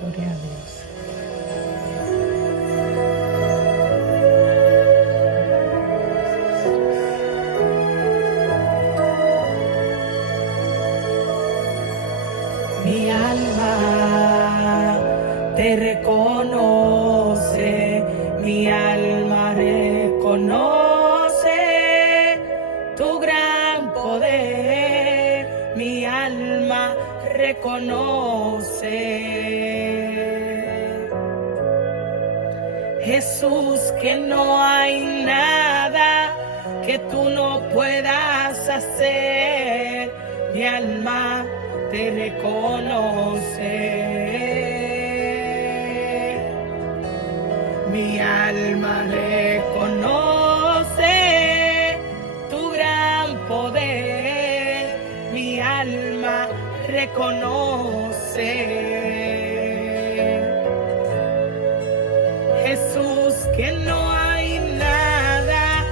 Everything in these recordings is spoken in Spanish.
Gloria a Dios. Mi alma te reconoce, mi alma reconoce tu gran poder, mi alma reconoce. Jesús, que no hay nada que tú no puedas hacer, mi alma te reconoce, mi alma reconoce tu gran poder, mi alma reconoce. Jesús, que no hay nada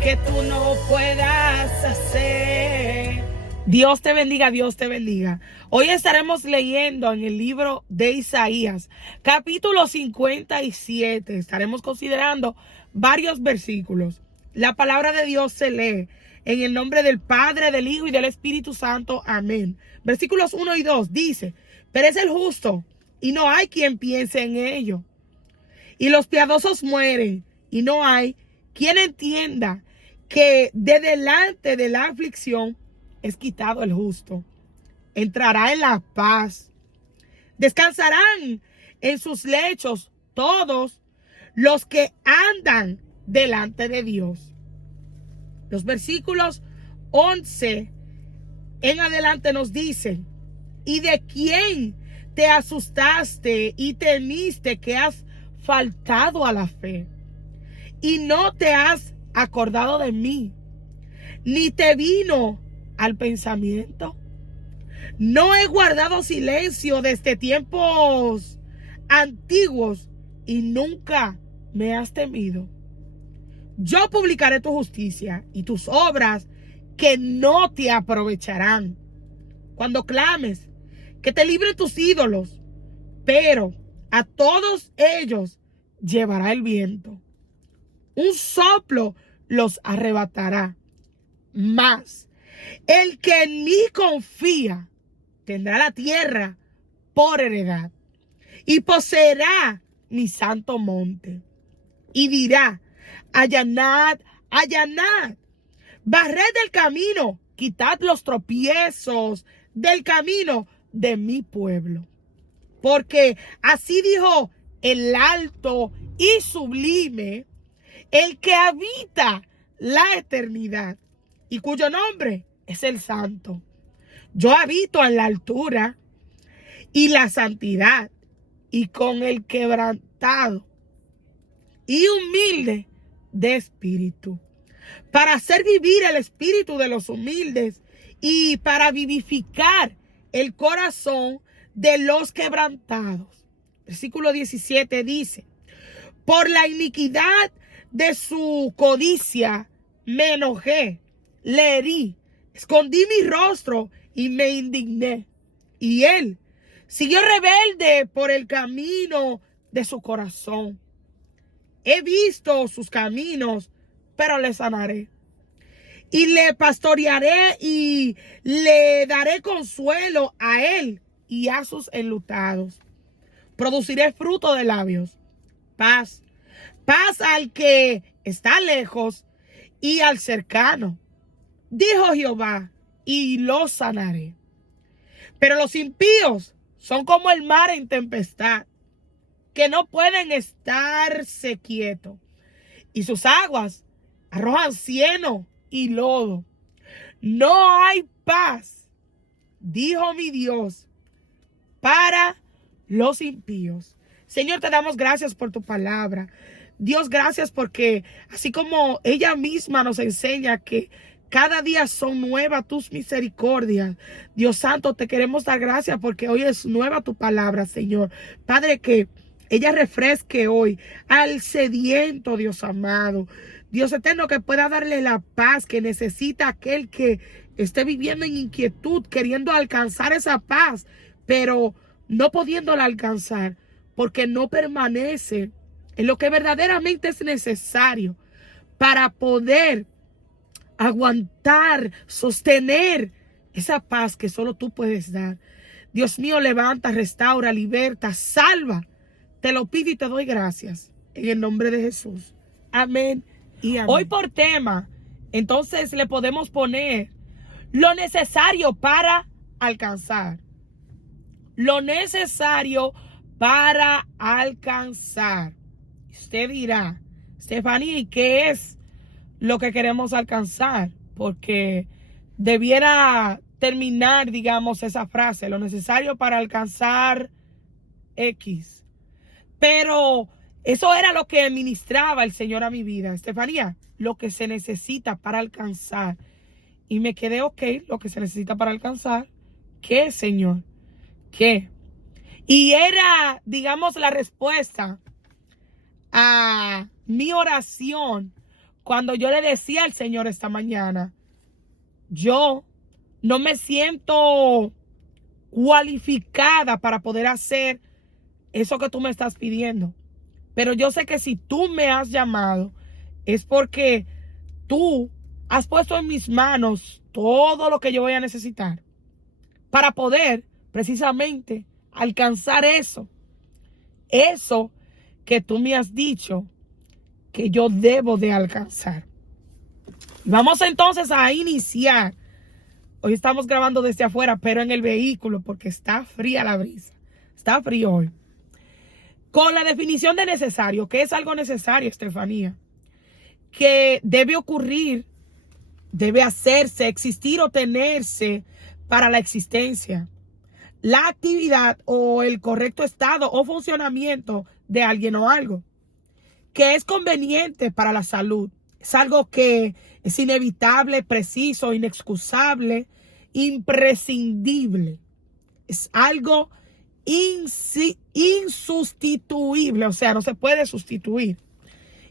que tú no puedas hacer. Dios te bendiga, Dios te bendiga. Hoy estaremos leyendo en el libro de Isaías, capítulo 57. Estaremos considerando varios versículos. La palabra de Dios se lee en el nombre del Padre, del Hijo y del Espíritu Santo. Amén. Versículos 1 y 2 dice: pero es el justo y no hay quien piense en ello. Y los piadosos mueren y no hay quien entienda que de delante de la aflicción es quitado el justo. Entrará en la paz. Descansarán en sus lechos todos los que andan delante de Dios. Los versículos 11 en adelante nos dicen: ¿y de quién te asustaste y temiste que has faltado a la fe? Y no te has acordado de mí, ni te vino al pensamiento. No he guardado silencio desde tiempos antiguos y nunca me has temido. Yo publicaré tu justicia y tus obras que no te aprovecharán. Cuando clames, que te libren tus ídolos, pero a todos ellos llevará el viento. Un soplo los arrebatará. Mas el que en mí confía tendrá la tierra por heredad y poseerá mi santo monte. Y dirá: allanad, allanad, barred del camino, quitad los tropiezos del camino de mi pueblo. Porque así dijo el alto y sublime, el que habita la eternidad y cuyo nombre es el Santo. Yo habito en la altura y la santidad, y con el quebrantado y humilde de espíritu, para hacer vivir el espíritu de los humildes y para vivificar el corazón de los quebrantados. Versículo 17 dice: por la iniquidad de su codicia me enojé, le herí, escondí mi rostro y me indigné. Y él siguió rebelde por el camino de su corazón. He visto sus caminos, pero le sanaré. Y le pastorearé y le daré consuelo a él y a sus enlutados. Produciré fruto de labios. Paz. Paz al que está lejos y al cercano. Dijo Jehová, y los sanaré. Pero los impíos son como el mar en tempestad, que no pueden estarse quietos. Y sus aguas arrojan cieno y lodo. No hay paz, dijo mi Dios, para los impíos. Señor, te damos gracias por tu palabra. Dios, gracias porque así como ella misma nos enseña que cada día son nuevas tus misericordias. Dios santo, te queremos dar gracias porque hoy es nueva tu palabra, Señor. Padre, que ella refresque hoy al sediento, Dios amado. Dios eterno, que pueda darle la paz que necesita aquel que esté viviendo en inquietud, queriendo alcanzar esa paz, pero no pudiéndola alcanzar, porque no permanece en lo que verdaderamente es necesario para poder aguantar, sostener esa paz que solo tú puedes dar. Dios mío, levanta, restaura, liberta, salva. Te lo pido y te doy gracias en el nombre de Jesús. Amén y amén. Hoy por tema, entonces le podemos poner lo necesario para alcanzar. Lo necesario para alcanzar. Usted dirá, Estefanía, ¿y qué es lo que queremos alcanzar? Porque debiera terminar, digamos, esa frase, lo necesario para alcanzar X. Pero eso era lo que ministraba el Señor a mi vida. Estefanía, lo que se necesita para alcanzar. Y me quedé, ok, lo que se necesita para alcanzar. ¿Qué, Señor? ¿Qué? Y era, digamos, la respuesta a mi oración cuando yo le decía al Señor esta mañana, yo no me siento cualificada para poder hacer eso que tú me estás pidiendo. Pero yo sé que si tú me has llamado, es porque tú has puesto en mis manos todo lo que yo voy a necesitar para poder precisamente alcanzar eso que tú me has dicho que yo debo de alcanzar. Vamos entonces a iniciar. Hoy estamos grabando desde afuera, pero en el vehículo porque está fría la brisa. Está frío hoy. Con la definición de necesario. ¿Qué es algo necesario, Estefanía? Que debe ocurrir, debe hacerse, existir o tenerse para la existencia, la actividad o el correcto estado o funcionamiento de alguien o algo. Que es conveniente para la salud. Es algo que es inevitable, preciso, inexcusable, imprescindible. Es algo insustituible, o sea, no se puede sustituir.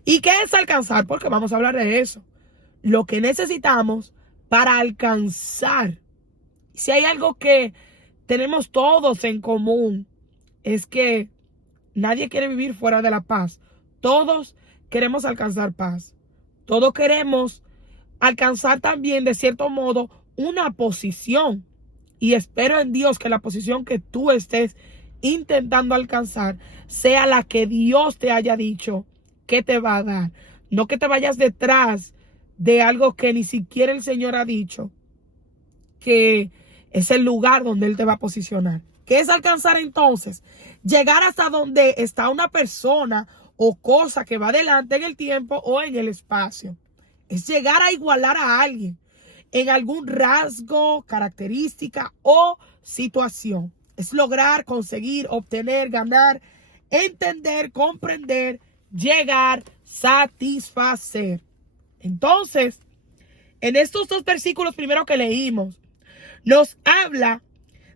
¿Y qué es alcanzar? Porque vamos a hablar de eso. Lo que necesitamos para alcanzar. Si hay algo que tenemos todos en común, es que nadie quiere vivir fuera de la paz. Todos queremos alcanzar paz. Todos queremos alcanzar también, de cierto modo, una posición. Y espero en Dios que la posición que tú estés intentando alcanzar sea la que Dios te haya dicho que te va a dar. No que te vayas detrás de algo que ni siquiera el Señor ha dicho que es el lugar donde Él te va a posicionar. ¿Qué es alcanzar entonces? Llegar hasta donde está una persona o cosa que va adelante en el tiempo o en el espacio. Es llegar a igualar a alguien en algún rasgo, característica o situación. Es lograr, conseguir, obtener, ganar, entender, comprender, llegar, satisfacer. Entonces, en estos dos versículos primero que leímos, nos habla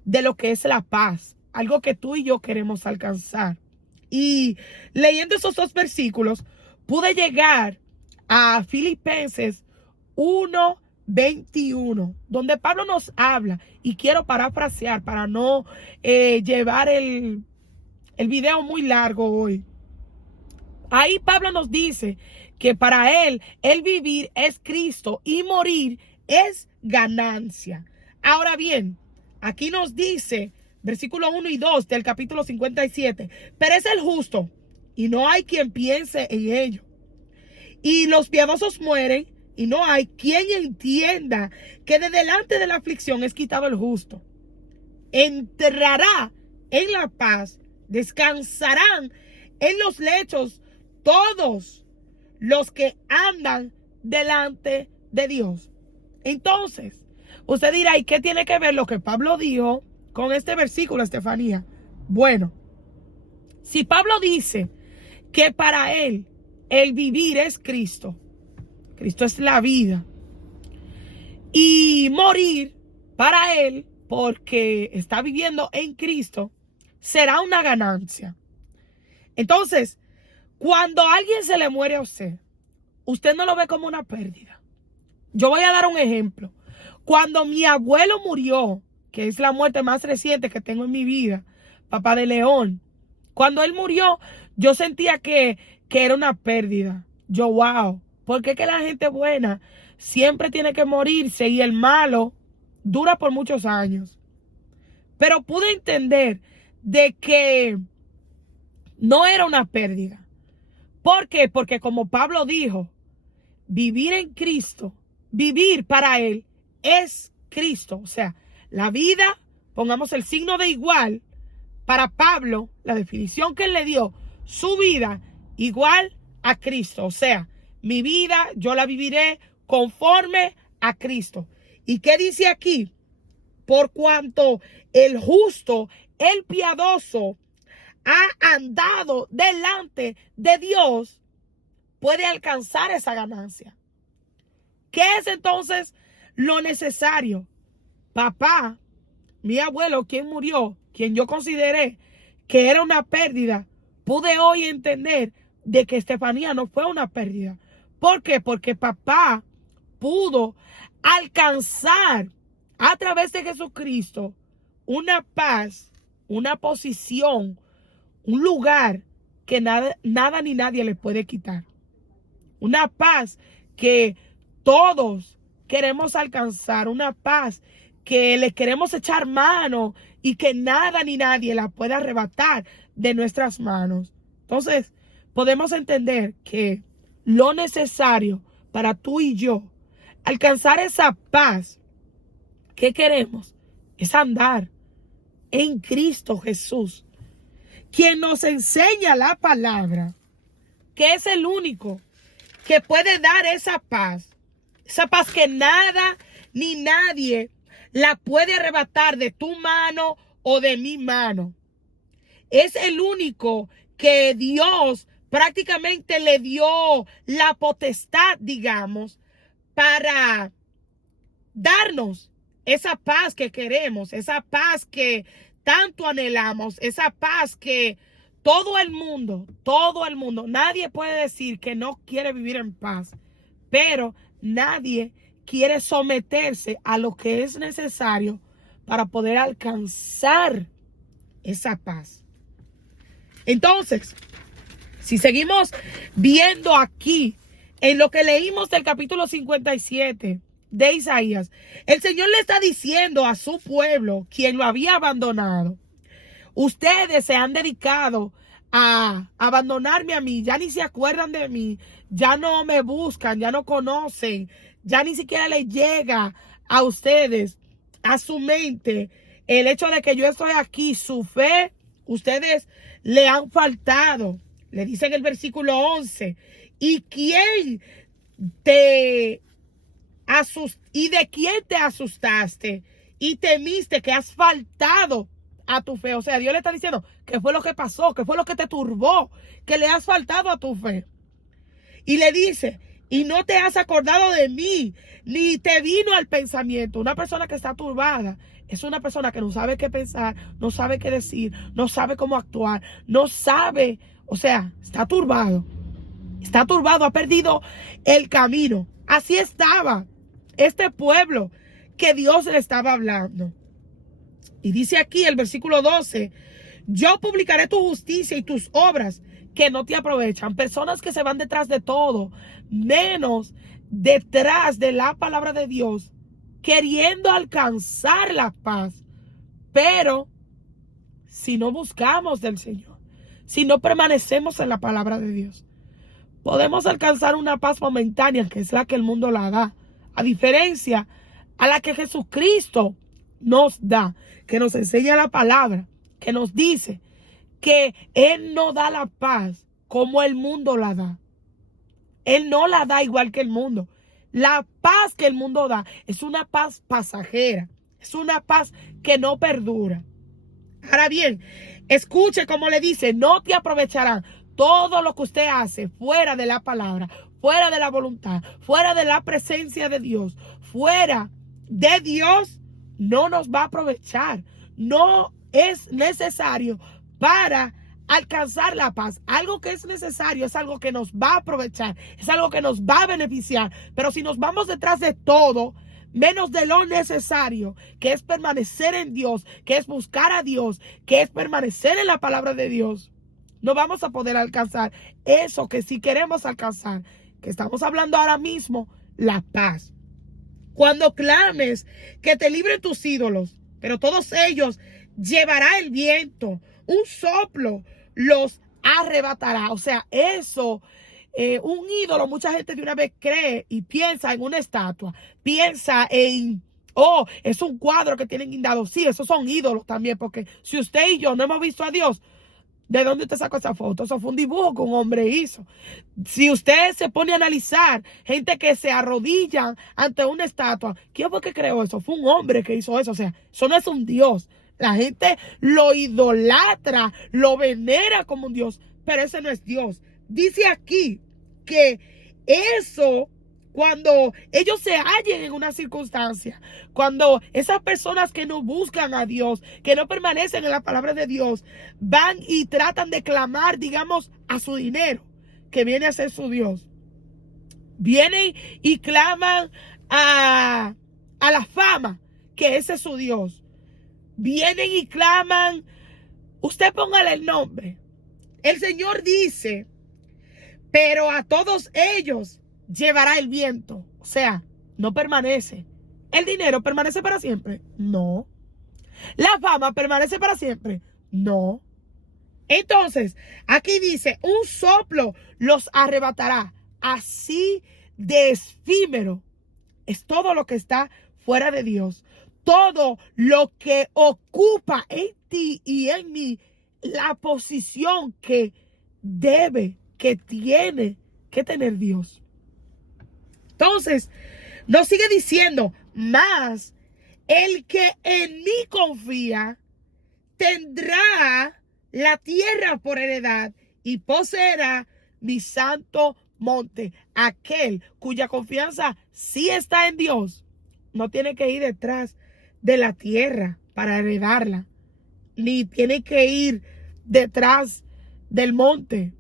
de lo que es la paz, algo que tú y yo queremos alcanzar. Y leyendo esos dos versículos, pude llegar a Filipenses 1:21, donde Pablo nos habla, y quiero parafrasear para no llevar el video muy largo hoy. Ahí Pablo nos dice que para él, el vivir es Cristo y morir es ganancia. Ahora bien, aquí nos dice, versículo 1 y 2 del capítulo 57, pero es el justo y no hay quien piense en ello. Y los piadosos mueren y no hay quien entienda que de delante de la aflicción es quitado el justo. Entrará en la paz, descansarán en los lechos todos los que andan delante de Dios. Entonces, usted dirá, ¿y qué tiene que ver lo que Pablo dijo con este versículo, Estefanía? Bueno, si Pablo dice que para él el vivir es Cristo, Cristo es la vida, y morir para él, porque está viviendo en Cristo, será una ganancia. Entonces, cuando a alguien se le muere a usted no lo ve como una pérdida. Yo voy a dar un ejemplo. Cuando mi abuelo murió, que es la muerte más reciente que tengo en mi vida, papá de León. Cuando él murió, yo sentía que era una pérdida. Yo, wow, ¿por qué que la gente buena siempre tiene que morirse y el malo dura por muchos años? Pero pude entender de que no era una pérdida. ¿Por qué? Porque como Pablo dijo, vivir en Cristo, vivir para Él es Cristo. O sea, la vida, pongamos el signo de igual, para Pablo, la definición que él le dio, su vida igual a Cristo. O sea, mi vida yo la viviré conforme a Cristo. ¿Y qué dice aquí? Por cuanto el justo, el piadoso, ha andado delante de Dios, puede alcanzar esa ganancia. ¿Qué es entonces lo necesario? Papá, mi abuelo, quien murió, quien yo consideré que era una pérdida, pude hoy entender de que Estefanía no fue una pérdida. ¿Por qué? Porque papá pudo alcanzar a través de Jesucristo una paz, una posición, un lugar que nada ni nadie le puede quitar. Una paz que todos queremos alcanzar, una paz que le queremos echar mano y que nada ni nadie la puede arrebatar de nuestras manos. Entonces, podemos entender que lo necesario para tú y yo alcanzar esa paz que queremos es andar en Cristo Jesús, quien nos enseña la palabra, que es el único que puede dar esa paz que nada ni nadie la puede arrebatar de tu mano o de mi mano. Es el único que Dios prácticamente le dio la potestad, digamos, para darnos esa paz que queremos, esa paz que tanto anhelamos, esa paz que todo el mundo, nadie puede decir que no quiere vivir en paz, pero nadie quiere someterse a lo que es necesario para poder alcanzar esa paz. Entonces, si seguimos viendo aquí en lo que leímos del capítulo 57 de Isaías, el Señor le está diciendo a su pueblo, quien lo había abandonado: ustedes se han dedicado a abandonarme a mí, ya ni se acuerdan de mí, ya no me buscan, ya no conocen, ya ni siquiera les llega a ustedes, a su mente, el hecho de que yo estoy aquí, su fe, ustedes le han faltado. Le dice en el versículo 11, ¿y quién te ¿y de quién te asustaste y temiste que has faltado a tu fe? O sea, Dios le está diciendo qué fue lo que pasó, qué fue lo que te turbó, que le has faltado a tu fe. Y le dice, y no te has acordado de mí, ni te vino al pensamiento. Una persona que está turbada es una persona que no sabe qué pensar, no sabe qué decir, no sabe cómo actuar, no sabe, o sea, está turbado, ha perdido el camino. Así estaba este pueblo que Dios le estaba hablando. Y dice aquí el versículo 12, yo publicaré tu justicia y tus obras que no te aprovechan. Personas que se van detrás de todo, menos detrás de la palabra de Dios, queriendo alcanzar la paz. Pero si no buscamos del Señor, si no permanecemos en la palabra de Dios, podemos alcanzar una paz momentánea, que es la que el mundo la da, a diferencia a la que Jesucristo nos da, que nos enseña la palabra, que nos dice que Él no da la paz como el mundo la da. Él no la da igual que el mundo. La paz que el mundo da es una paz pasajera, es una paz que no perdura. Ahora bien, escuche como le dice, no te aprovecharán. Todo lo que usted hace fuera de la palabra, fuera de la voluntad, fuera de la presencia de Dios, fuera de Dios, no nos va a aprovechar. No es necesario para alcanzar la paz. Algo que es necesario es algo que nos va a aprovechar, es algo que nos va a beneficiar. Pero si nos vamos detrás de todo, menos de lo necesario, que es permanecer en Dios, que es buscar a Dios, que es permanecer en la palabra de Dios, no vamos a poder alcanzar eso que sí queremos alcanzar, que estamos hablando ahora mismo, la paz. Cuando clames que te libren tus ídolos, pero todos ellos llevará el viento, un soplo los arrebatará. O sea, eso, un ídolo, mucha gente de una vez cree y piensa en una estatua, piensa en, oh, es un cuadro que tienen guindado. Sí, esos son ídolos también, porque si usted y yo no hemos visto a Dios, ¿de dónde usted sacó esa foto? Eso fue un dibujo que un hombre hizo. Si usted se pone a analizar gente que se arrodillan ante una estatua, ¿quién fue que creó eso? Fue un hombre que hizo eso. O sea, eso no es un Dios. La gente lo idolatra, lo venera como un Dios, pero ese no es Dios. Dice aquí que eso, cuando ellos se hallen en una circunstancia, cuando esas personas que no buscan a Dios, que no permanecen en la palabra de Dios, van y tratan de clamar, digamos, a su dinero, que viene a ser su Dios. Vienen y claman a la fama, que ese es su Dios. Vienen y claman, usted póngale el nombre. El Señor dice, pero a todos ellos llevará el viento. O sea, no permanece. ¿El dinero permanece para siempre? No. ¿La fama permanece para siempre? No. Entonces, aquí dice, un soplo los arrebatará. Así de efímero es todo lo que está fuera de Dios. Todo lo que ocupa en ti y en mí la posición que debe, que tiene que tener Dios. Entonces, nos sigue diciendo, más el que en mí confía tendrá la tierra por heredad y poseerá mi santo monte. Aquel cuya confianza sí está en Dios no tiene que ir detrás de la tierra para heredarla, ni tiene que ir detrás del monte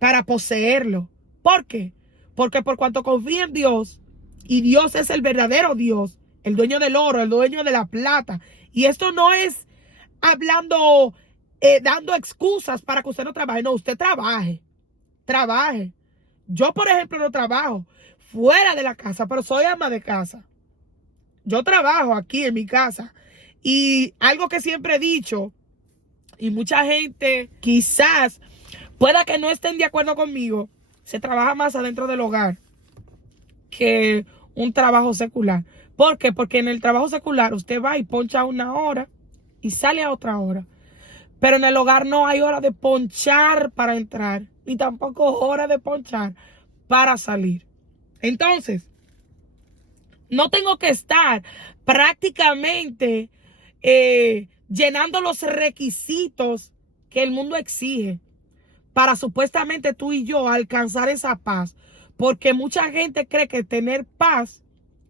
para poseerlo. ¿Por qué? Porque por cuanto confía en Dios, y Dios es el verdadero Dios, el dueño del oro, el dueño de la plata. Y esto no es hablando, dando excusas para que usted no trabaje. No, usted trabaje. Trabaje. Yo, por ejemplo, no trabajo fuera de la casa, pero soy ama de casa. Yo trabajo aquí en mi casa. Y algo que siempre he dicho, y mucha gente quizás pueda que no estén de acuerdo conmigo, se trabaja más adentro del hogar que un trabajo secular. ¿Por qué? Porque en el trabajo secular usted va y poncha una hora y sale a otra hora. Pero en el hogar no hay hora de ponchar para entrar, ni tampoco hora de ponchar para salir. Entonces, no tengo que estar prácticamente llenando los requisitos que el mundo exige para supuestamente tú y yo alcanzar esa paz. Porque mucha gente cree que tener paz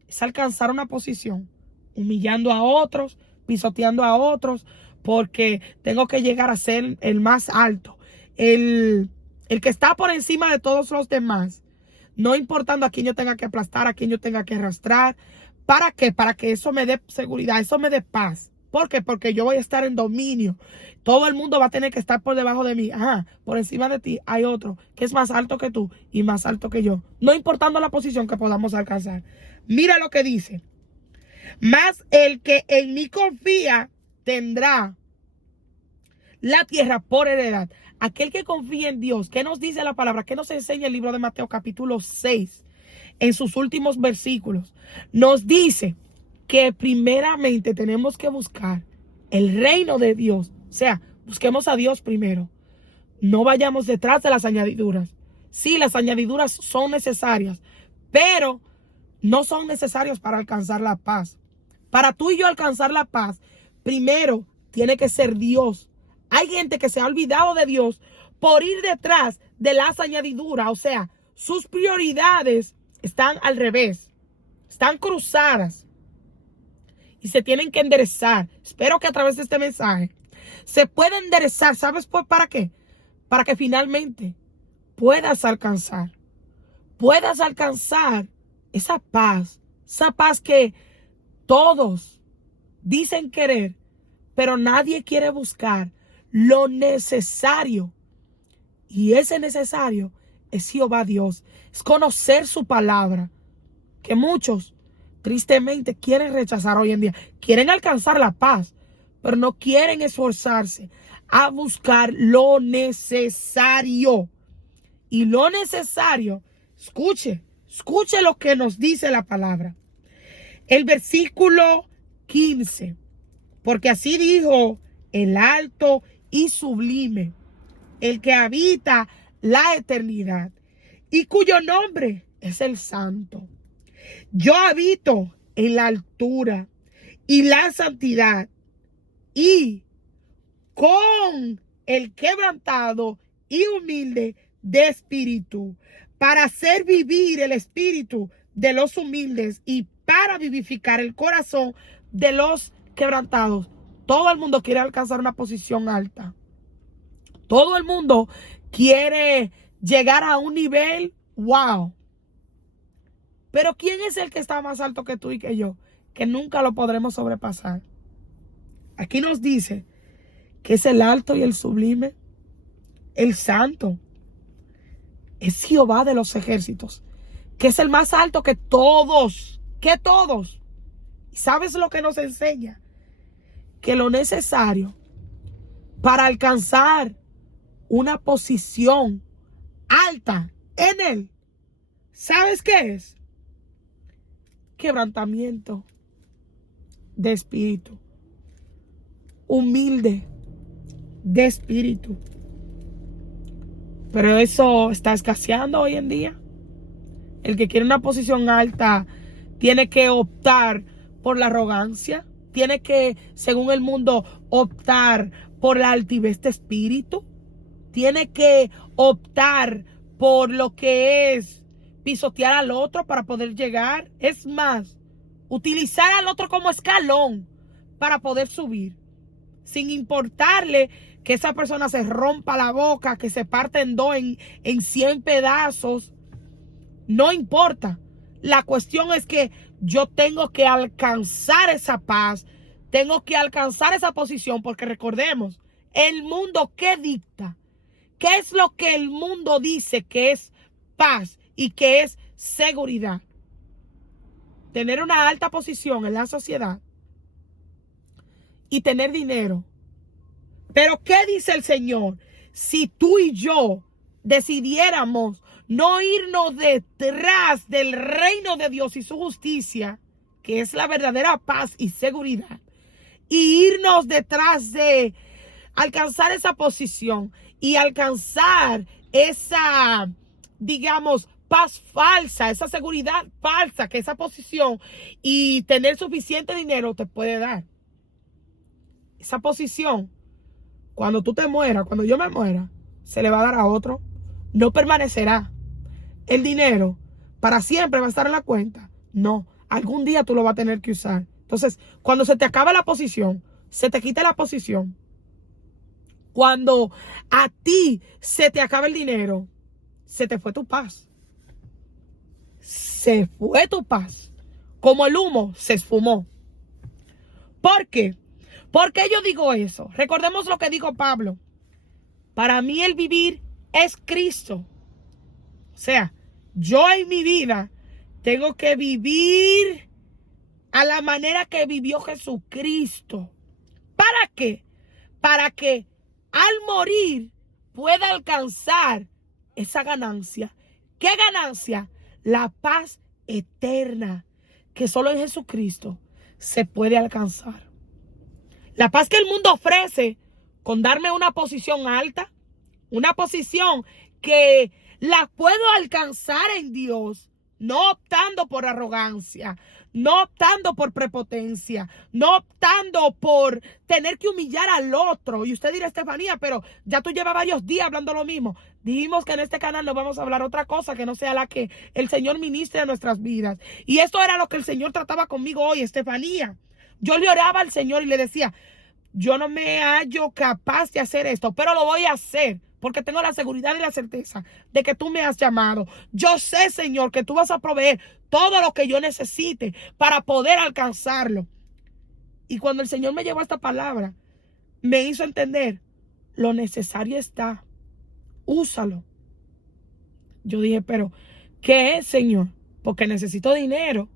es alcanzar una posición, humillando a otros, pisoteando a otros, porque tengo que llegar a ser el más alto, el que está por encima de todos los demás, no importando a quién yo tenga que aplastar, a quién yo tenga que arrastrar. ¿Para qué? Para que eso me dé seguridad, eso me dé paz. ¿Por qué? Porque yo voy a estar en dominio. Todo el mundo va a tener que estar por debajo de mí. Ajá, por encima de ti hay otro que es más alto que tú y más alto que yo. No importando la posición que podamos alcanzar. Mira lo que dice. Más el que en mí confía tendrá la tierra por heredad. Aquel que confía en Dios. ¿Qué nos dice la palabra? ¿Qué nos enseña el libro de Mateo capítulo 6? En sus últimos versículos. Nos dice que primeramente tenemos que buscar el reino de Dios. O sea, busquemos a Dios primero. No vayamos detrás de las añadiduras. Sí, las añadiduras son necesarias, pero no son necesarias para alcanzar la paz. Para tú y yo alcanzar la paz, primero tiene que ser Dios. Hay gente que se ha olvidado de Dios por ir detrás de las añadiduras. O sea, sus prioridades están al revés. Están cruzadas. Y se tienen que enderezar. Espero que a través de este mensaje se pueda enderezar. ¿Sabes para qué? Para que finalmente puedas alcanzar esa paz. Esa paz que Todos dicen querer, pero nadie quiere buscar lo necesario. Y ese necesario es Jehová Dios. Es conocer su palabra. Que muchos, tristemente, quieren rechazar hoy en día. Quieren alcanzar la paz, pero no quieren esforzarse a buscar lo necesario. Y lo necesario, escuche lo que nos dice la palabra. El versículo 15. Porque así dijo el alto y sublime, el que habita la eternidad y cuyo nombre es el Santo. Yo habito en la altura y la santidad y con el quebrantado y humilde de espíritu, para hacer vivir el espíritu de los humildes y para vivificar el corazón de los quebrantados. Todo el mundo quiere alcanzar una posición alta. Todo el mundo quiere llegar a un nivel wow. Pero ¿quién es el que está más alto que tú y que yo? Que nunca lo podremos sobrepasar. Aquí nos dice que es el alto y el sublime, el santo. Es Jehová de los ejércitos, que es el más alto que todos. ¿Y sabes lo que nos enseña? Que lo necesario para alcanzar una posición alta en Él, ¿sabes qué es? Quebrantamiento de espíritu, humilde de espíritu. Pero eso está escaseando hoy en día. El que quiere una posición alta tiene que optar por la arrogancia. Tiene que, según el mundo, optar por la altivez de espíritu. Tiene que optar por lo que es pisotear al otro para poder llegar. Es más, utilizar al otro como escalón para poder subir, sin importarle que esa persona se rompa la boca, que se parte en dos, en 100 pedazos. No importa. La cuestión es que yo tengo que alcanzar esa paz, tengo que alcanzar esa posición, porque recordemos, el mundo, ¿qué dicta? ¿Qué es lo que el mundo dice que es paz y que es seguridad? Tener una alta posición en la sociedad y tener dinero. Pero ¿qué dice el Señor? Si tú y yo decidiéramos no irnos detrás del reino de Dios y su justicia, que es la verdadera paz y seguridad, y irnos detrás de alcanzar esa posición y alcanzar esa, digamos, paz falsa, esa seguridad falsa que esa posición y tener suficiente dinero te puede dar. Esa posición, cuando tú te mueras, cuando yo me muera, se le va a dar a otro. No permanecerá. El dinero para siempre va a estar en la cuenta. No, algún día tú lo vas a tener que usar. Entonces, cuando se te acabe la posición, se te quita la posición. Cuando a ti se te acabe el dinero, se te fue tu paz. Se fue tu paz. Como el humo se esfumó. ¿Por qué? ¿Por qué yo digo eso? Recordemos lo que dijo Pablo. Para mí el vivir es Cristo. O sea, yo en mi vida tengo que vivir a la manera que vivió Jesucristo. ¿Para qué? Para que al morir pueda alcanzar esa ganancia. ¿Qué ganancia? La paz eterna que solo en Jesucristo se puede alcanzar. La paz que el mundo ofrece con darme una posición alta, una posición que la puedo alcanzar en Dios, no optando por arrogancia, no optando por prepotencia, no optando por tener que humillar al otro. Y usted dirá, Estefanía, pero ya tú llevas varios días hablando lo mismo. Dijimos que en este canal no vamos a hablar otra cosa que no sea la que el Señor ministre a nuestras vidas. Y esto era lo que el Señor trataba conmigo hoy, Estefanía. Yo le oraba al Señor y le decía, yo no me hallo capaz de hacer esto, pero lo voy a hacer. porque tengo la seguridad y la certeza de que tú me has llamado. Yo sé, Señor, que tú vas a proveer todo lo que yo necesite para poder alcanzarlo. Y cuando el Señor me llevó esta palabra, me hizo entender, lo necesario está, úsalo. Yo dije, pero ¿qué es, Señor? Porque necesito dinero,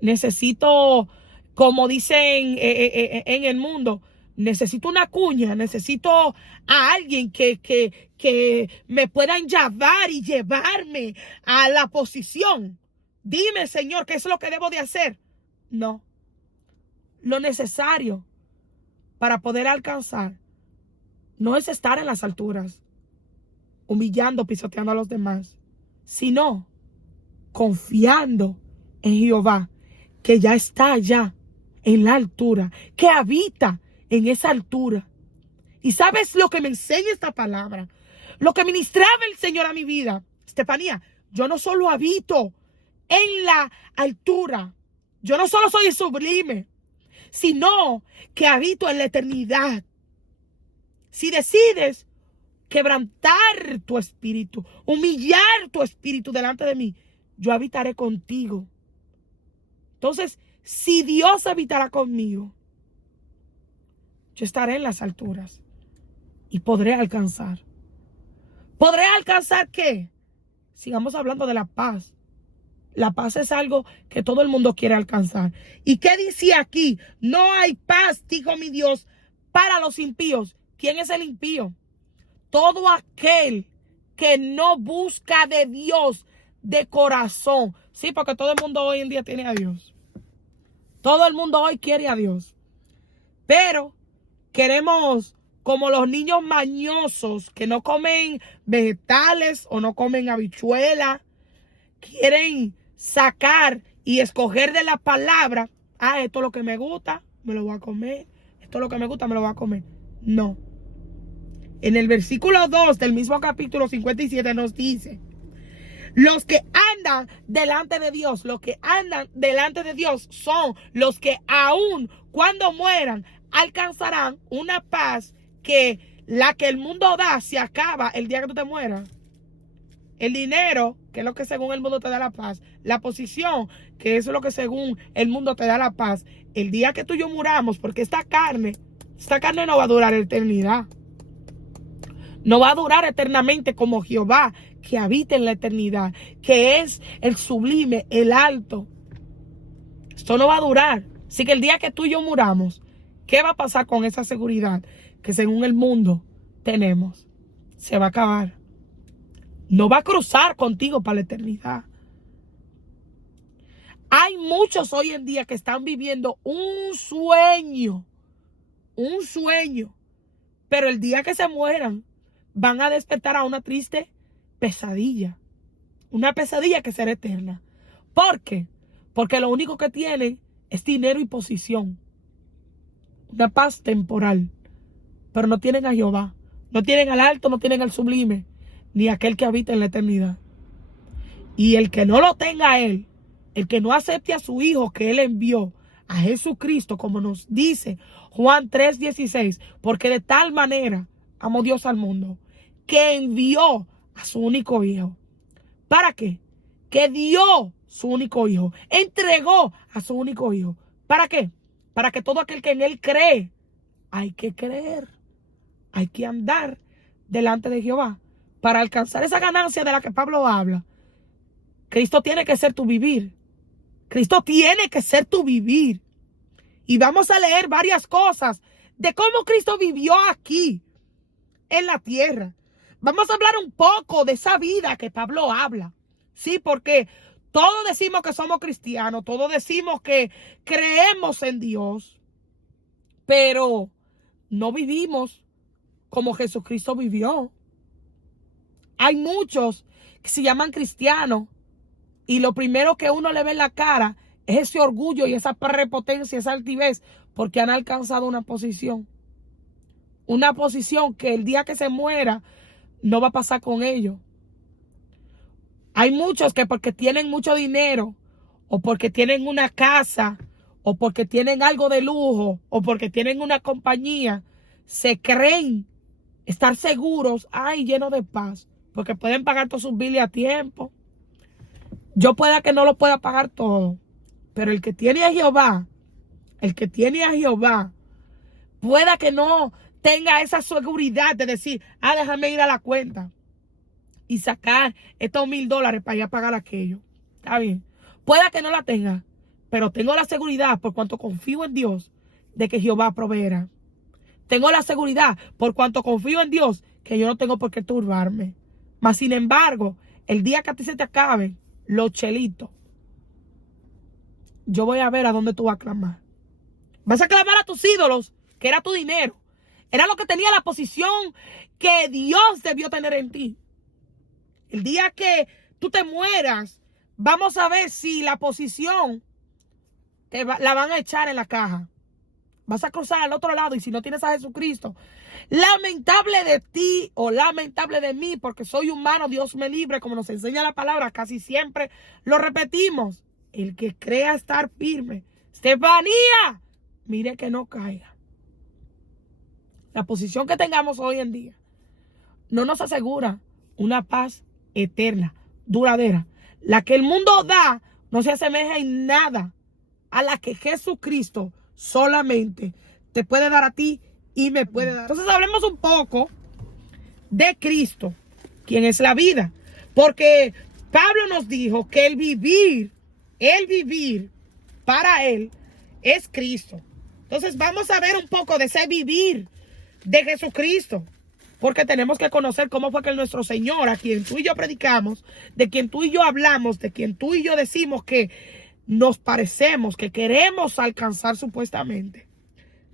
necesito, como dicen en el mundo, necesito una cuña, necesito a alguien que me puedan llevar y llevarme a la posición. Dime, Señor, ¿qué es lo que debo de hacer? No. Lo necesario para poder alcanzar no es estar en las alturas, humillando, pisoteando a los demás, sino confiando en Jehová, que ya está allá en la altura, que habita en esa altura. ¿Y sabes lo que me enseña esta palabra? Lo que ministraba el Señor a mi vida. Estefanía, yo no solo habito en la altura, yo no solo soy sublime, sino que habito en la eternidad. Si decides quebrantar tu espíritu, humillar tu espíritu delante de mí, yo habitaré contigo. Entonces, si Dios habitará conmigo, yo estaré en las alturas y podré alcanzar. ¿Podré alcanzar qué? Sigamos hablando de la paz. La paz es algo que todo el mundo quiere alcanzar. ¿Y qué dice aquí? No hay paz, dijo mi Dios, para los impíos. ¿Quién es el impío? Todo aquel que no busca de Dios de corazón. Sí, porque todo el mundo hoy en día tiene a Dios. Todo el mundo hoy quiere a Dios. Pero queremos, como los niños mañosos que no comen vegetales o no comen habichuela, quieren sacar y escoger de la palabra. Ah, esto es lo que me gusta, me lo voy a comer. Esto es lo que me gusta, me lo voy a comer. No. En el versículo 2 del mismo capítulo 57 nos dice: los que andan delante de Dios, los que andan delante de Dios son los que aún cuando mueran alcanzarán una paz que la que el mundo da se acaba el día que tú te mueras. El dinero, que es lo que según el mundo te da la paz. La posición, que eso es lo que según el mundo te da la paz. El día que tú y yo muramos, porque esta carne no va a durar eternidad. No va a durar eternamente como Jehová, que habita en la eternidad, que es el sublime, el alto. Esto no va a durar. Así que el día que tú y yo muramos, ¿qué va a pasar con esa seguridad que según el mundo tenemos? Se va a acabar. No va a cruzar contigo para la eternidad. Hay muchos hoy en día que están viviendo un sueño, pero el día que se mueran van a despertar a una triste pesadilla, una pesadilla que será eterna. ¿Por qué? Porque lo único que tienen es dinero y posición, una paz temporal, pero no tienen a Jehová, no tienen al alto, no tienen al sublime, ni aquel que habita en la eternidad. Y el que no lo tenga a él, el que no acepte a su Hijo que él envió, a Jesucristo, como nos dice Juan 3:16, porque de tal manera amó Dios al mundo, que envió a su único Hijo. ¿Para qué? Que dio su único Hijo, entregó a su único Hijo. ¿Para qué? Para que todo aquel que en él cree, hay que creer, hay que andar delante de Jehová. Para alcanzar esa ganancia de la que Pablo habla, Cristo tiene que ser tu vivir. Cristo tiene que ser tu vivir. Y vamos a leer varias cosas de cómo Cristo vivió aquí, en la tierra. Vamos a hablar un poco de esa vida que Pablo habla. Sí, porque todos decimos que somos cristianos, todos decimos que creemos en Dios, pero no vivimos como Jesucristo vivió. Hay muchos que se llaman cristianos y lo primero que uno le ve en la cara es ese orgullo y esa prepotencia, esa altivez, porque han alcanzado una posición. Una posición que el día que se muera no va a pasar con ellos. Hay muchos que porque tienen mucho dinero, o porque tienen una casa, o porque tienen algo de lujo, o porque tienen una compañía, se creen estar seguros, llenos de paz, porque pueden pagar todos sus biles a tiempo. Yo pueda que no lo pueda pagar todo, pero el que tiene a Jehová, pueda que no tenga esa seguridad de decir, déjame ir a la cuenta y sacar estos $1000 para ir a pagar aquello. Está bien. Pueda que no la tenga, pero tengo la seguridad por cuanto confío en Dios de que Jehová proveerá. Tengo la seguridad por cuanto confío en Dios que yo no tengo por qué turbarme. Mas sin embargo, el día que a ti se te acaben los chelitos, yo voy a ver a dónde tú vas a clamar. Vas a clamar a tus ídolos, que era tu dinero. Era lo que tenía la posición que Dios debió tener en ti. El día que tú te mueras, vamos a ver si la posición la van a echar en la caja. Vas a cruzar al otro lado y si no tienes a Jesucristo, lamentable de ti o lamentable de mí, porque soy humano, Dios me libre, como nos enseña la palabra, casi siempre lo repetimos. El que crea estar firme, Estefanía, mire que no caiga. La posición que tengamos hoy en día no nos asegura una paz eterna, duradera. La que el mundo da no se asemeja en nada a la que Jesucristo solamente te puede dar a ti y me puede dar. Entonces hablemos un poco de Cristo, quien es la vida. Porque Pablo nos dijo que el vivir para Él es Cristo. Entonces vamos a ver un poco de ese vivir de Jesucristo. Porque tenemos que conocer cómo fue que nuestro Señor, a quien tú y yo predicamos, de quien tú y yo hablamos, de quien tú y yo decimos que nos parecemos, que queremos alcanzar supuestamente.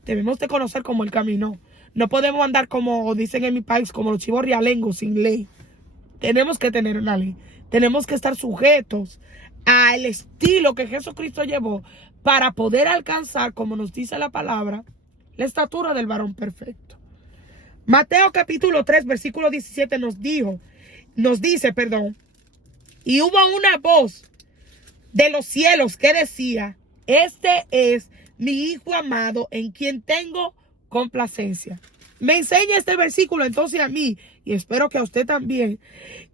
Debemos de conocer cómo Él caminó. No podemos andar como dicen en mi país, como los chivos realengos, sin ley. Tenemos que tener una ley. Tenemos que estar sujetos al estilo que Jesucristo llevó para poder alcanzar, como nos dice la palabra, la estatura del varón perfecto. Mateo capítulo 3, versículo 17 nos dice, y hubo una voz de los cielos que decía, este es mi Hijo amado en quien tengo complacencia. Me enseña este versículo entonces a mí, y espero que a usted también,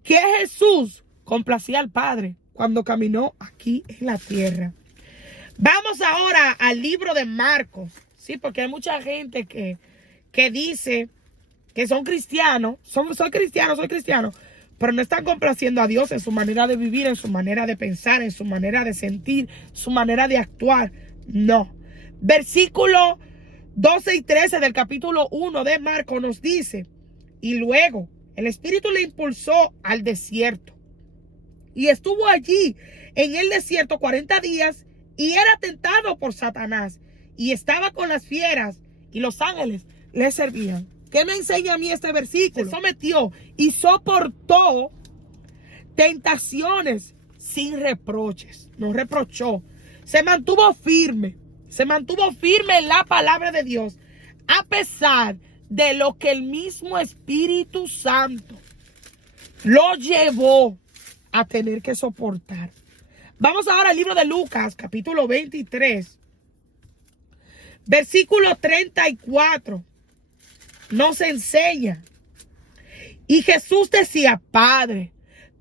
que Jesús complacía al Padre cuando caminó aquí en la tierra. Vamos ahora al libro de Marcos, ¿sí? Porque hay mucha gente que dice que son cristianos, soy cristiano, pero no están complaciendo a Dios en su manera de vivir, en su manera de pensar, en su manera de sentir, su manera de actuar. No. Versículo 12 y 13 del capítulo 1 de Marcos nos dice, y luego el Espíritu le impulsó al desierto. Y estuvo allí en el desierto 40 días y era tentado por Satanás. Y estaba con las fieras y los ángeles le servían. ¿Qué me enseña a mí este versículo? Se sometió y soportó tentaciones sin reproches. No reprochó. Se mantuvo firme en la palabra de Dios, a pesar de lo que el mismo Espíritu Santo lo llevó a tener que soportar. Vamos ahora al libro de Lucas, capítulo 23, versículo 34. Nos enseña. Y Jesús decía, Padre,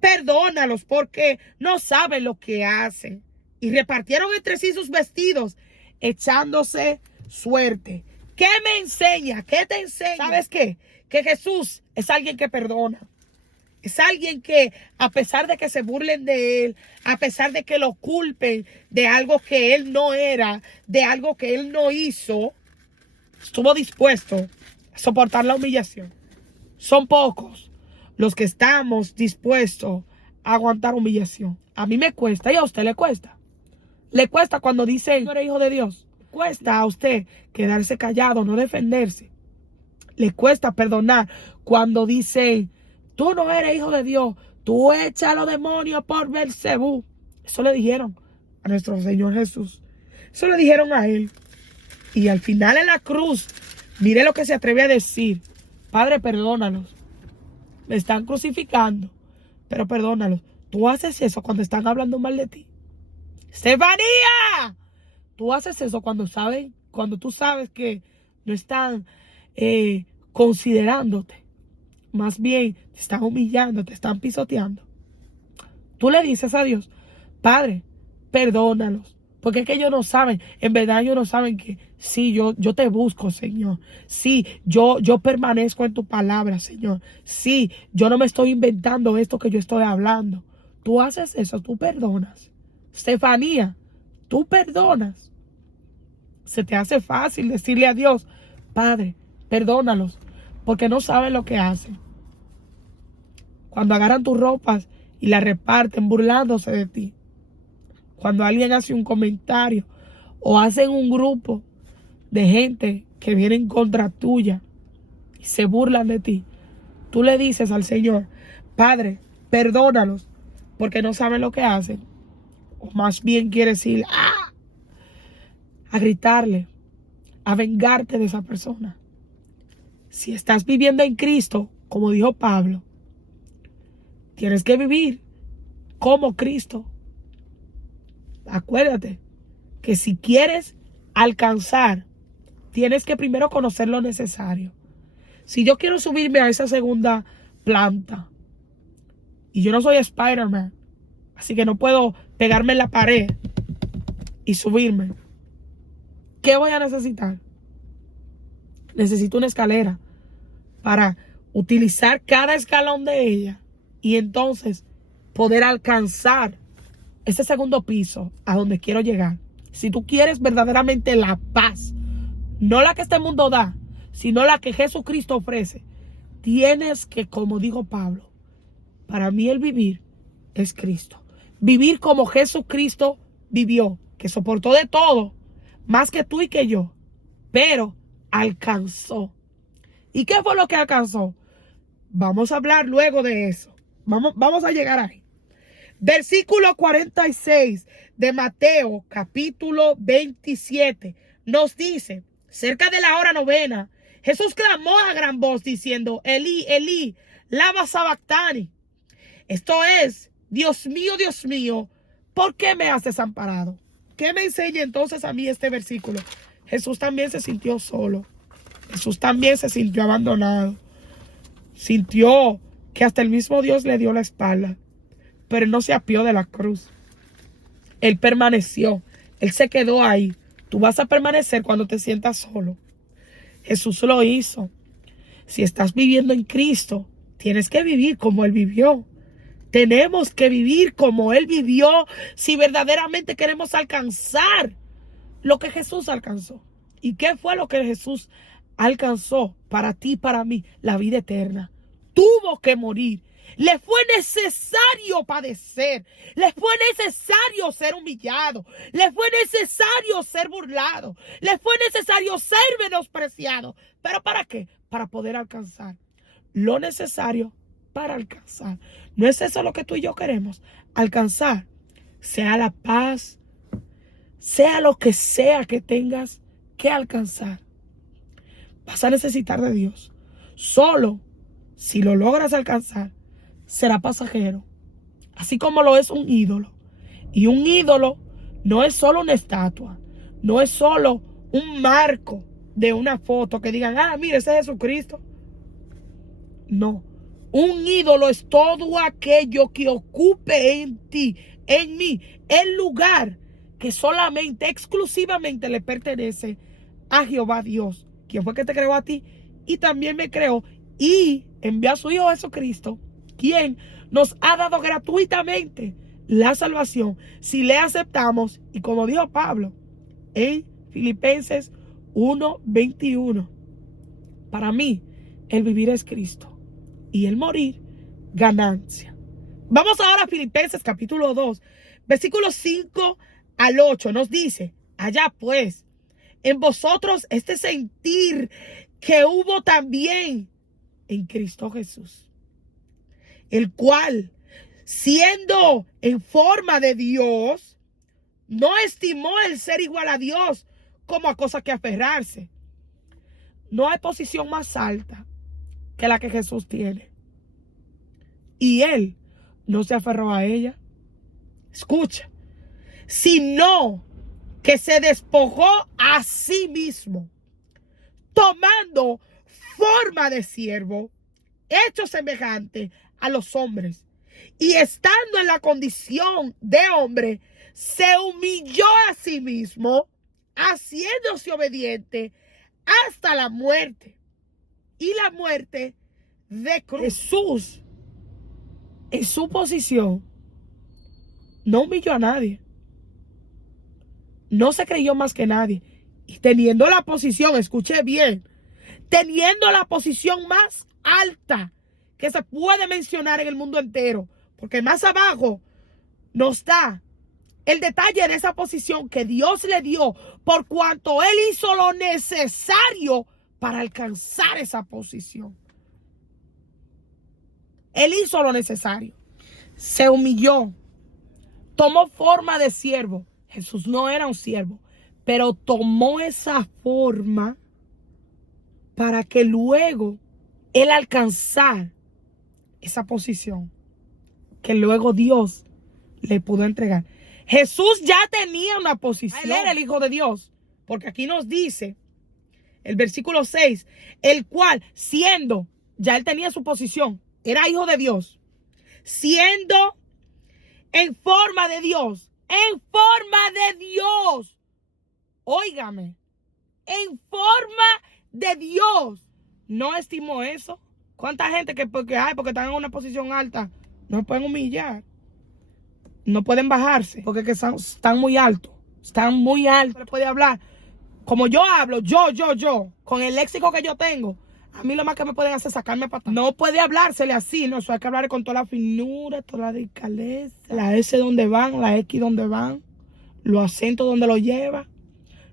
perdónalos porque no saben lo que hacen. Y repartieron entre sí sus vestidos, echándose suerte. ¿Qué me enseña? ¿Qué te enseña? ¿Sabes qué? Que Jesús es alguien que perdona. Es alguien que, a pesar de que se burlen de él, a pesar de que lo culpen de algo que él no era, de algo que él no hizo, estuvo dispuesto a soportar la humillación. Son pocos los que estamos dispuestos a aguantar humillación. A mí me cuesta y a usted le cuesta. Le cuesta cuando dicen, no eres hijo de Dios. Le cuesta a usted quedarse callado, no defenderse. Le cuesta perdonar cuando dicen, tú no eres hijo de Dios, tú echa a los demonios por Beelzebú. Eso le dijeron a nuestro Señor Jesús. Eso le dijeron a él. Y al final en la cruz, mire lo que se atreve a decir. Padre, perdónalos. Me están crucificando, pero perdónalos. Tú haces eso cuando están hablando mal de ti. ¡Estefanía! Tú haces eso cuando tú sabes que no están considerándote. más bien te están humillando, te están pisoteando, tú le dices a Dios, Padre, perdónalos. Porque es que ellos no saben, en verdad ellos no saben que sí, yo te busco, Señor. Sí, yo permanezco en tu palabra, Señor. Sí, yo no me estoy inventando esto que yo estoy hablando. Tú haces eso, tú perdonas. Estefanía, tú perdonas. Se te hace fácil decirle a Dios, Padre, perdónalos, porque no saben lo que hacen. Cuando agarran tus ropas y las reparten burlándose de ti. Cuando alguien hace un comentario o hacen un grupo de gente que viene en contra tuya y se burlan de ti, tú le dices al Señor, Padre, perdónalos porque no saben lo que hacen. O más bien quieres ir a gritarle, a vengarte de esa persona. Si estás viviendo en Cristo, como dijo Pablo, tienes que vivir como Cristo. Acuérdate que si quieres alcanzar, tienes que primero conocer lo necesario. Si yo quiero subirme a esa segunda planta y yo no soy Spider-Man, así que no puedo pegarme en la pared y subirme, ¿qué voy a necesitar? Necesito una escalera para utilizar cada escalón de ella y entonces poder alcanzar ese segundo piso a donde quiero llegar. Si tú quieres verdaderamente la paz, no la que este mundo da, sino la que Jesucristo ofrece, tienes que, como dijo Pablo, para mí el vivir es Cristo. Vivir como Jesucristo vivió, que soportó de todo, más que tú y que yo, pero alcanzó. ¿Y qué fue lo que alcanzó? Vamos a hablar luego de eso. Vamos a llegar ahí. Versículo 46 de Mateo, capítulo 27, nos dice, cerca de la hora novena, Jesús clamó a gran voz diciendo, Elí, Elí, lama sabactani. Esto es, Dios mío, ¿por qué me has desamparado? ¿Qué me enseña entonces a mí este versículo? Jesús también se sintió solo. Jesús también se sintió abandonado. Sintió que hasta el mismo Dios le dio la espalda. Pero él no se apió de la cruz. Él permaneció. Él se quedó ahí. Tú vas a permanecer cuando te sientas solo. Jesús lo hizo. Si estás viviendo en Cristo, tienes que vivir como Él vivió. Tenemos que vivir como Él vivió si verdaderamente queremos alcanzar lo que Jesús alcanzó. ¿Y qué fue lo que Jesús alcanzó para ti y para mí? La vida eterna. Tuvo que morir. Le fue necesario padecer. Le fue necesario ser humillado. Le fue necesario ser burlado. Le fue necesario ser menospreciado. ¿Pero para qué? Para poder alcanzar lo necesario para alcanzar. ¿No es eso lo que tú y yo queremos? Alcanzar. Sea la paz, sea lo que sea que tengas que alcanzar. Vas a necesitar de Dios. Solo si lo logras alcanzar, será pasajero. Así como lo es un ídolo. Y un ídolo no es solo una estatua. No es solo un marco de una foto que digan, mira, ese es Jesucristo. No. Un ídolo es todo aquello que ocupe en ti, en mí, el lugar que solamente, exclusivamente le pertenece a Jehová Dios, quien fue que te creó a ti y también me creó y envió a su Hijo Jesucristo, quien nos ha dado gratuitamente la salvación si le aceptamos. Y como dijo Pablo en Filipenses 1:21, para mí el vivir es Cristo y el morir ganancia. Vamos ahora a Filipenses capítulo 2, versículos 5 al 8. Nos dice, allá pues, en vosotros este sentir que hubo también en Cristo Jesús, el cual, siendo en forma de Dios, no estimó el ser igual a Dios como a cosa que aferrarse. No hay posición más alta que la que Jesús tiene. Y Él no se aferró a ella. Escucha. Sino que se despojó a sí mismo, tomando forma de siervo, hecho semejante a los hombres. Y estando en la condición de hombre, se humilló a sí mismo, haciéndose obediente hasta la muerte. Y la muerte de cruz. Jesús, en su posición, no humilló a nadie. No se creyó más que nadie. Y teniendo la posición, escuché bien, teniendo la posición más alta que se puede mencionar en el mundo entero, porque más abajo nos da el detalle de esa posición que Dios le dio por cuanto Él hizo lo necesario para alcanzar esa posición. Él hizo lo necesario. Se humilló. Tomó forma de siervo. Jesús no era un siervo, pero tomó esa forma para que luego Él alcanzara esa posición que luego Dios le pudo entregar. Jesús ya tenía una posición. Él era el Hijo de Dios, porque aquí nos dice el versículo 6, el cual siendo, ya Él tenía su posición, era Hijo de Dios, siendo en forma de Dios, óigame, en forma de Dios, no estimó eso. ¿Cuánta gente que porque están en una posición alta no pueden humillar? No pueden bajarse porque están muy altos. Están muy altos. Puede hablar como yo hablo, yo, con el léxico que yo tengo. A mí lo más que me pueden hacer es sacarme para atrás. No puede hablársele así, no. Eso hay que hablar con toda la finura, toda la delicadeza. La S donde van, la X donde van, los acentos donde lo lleva,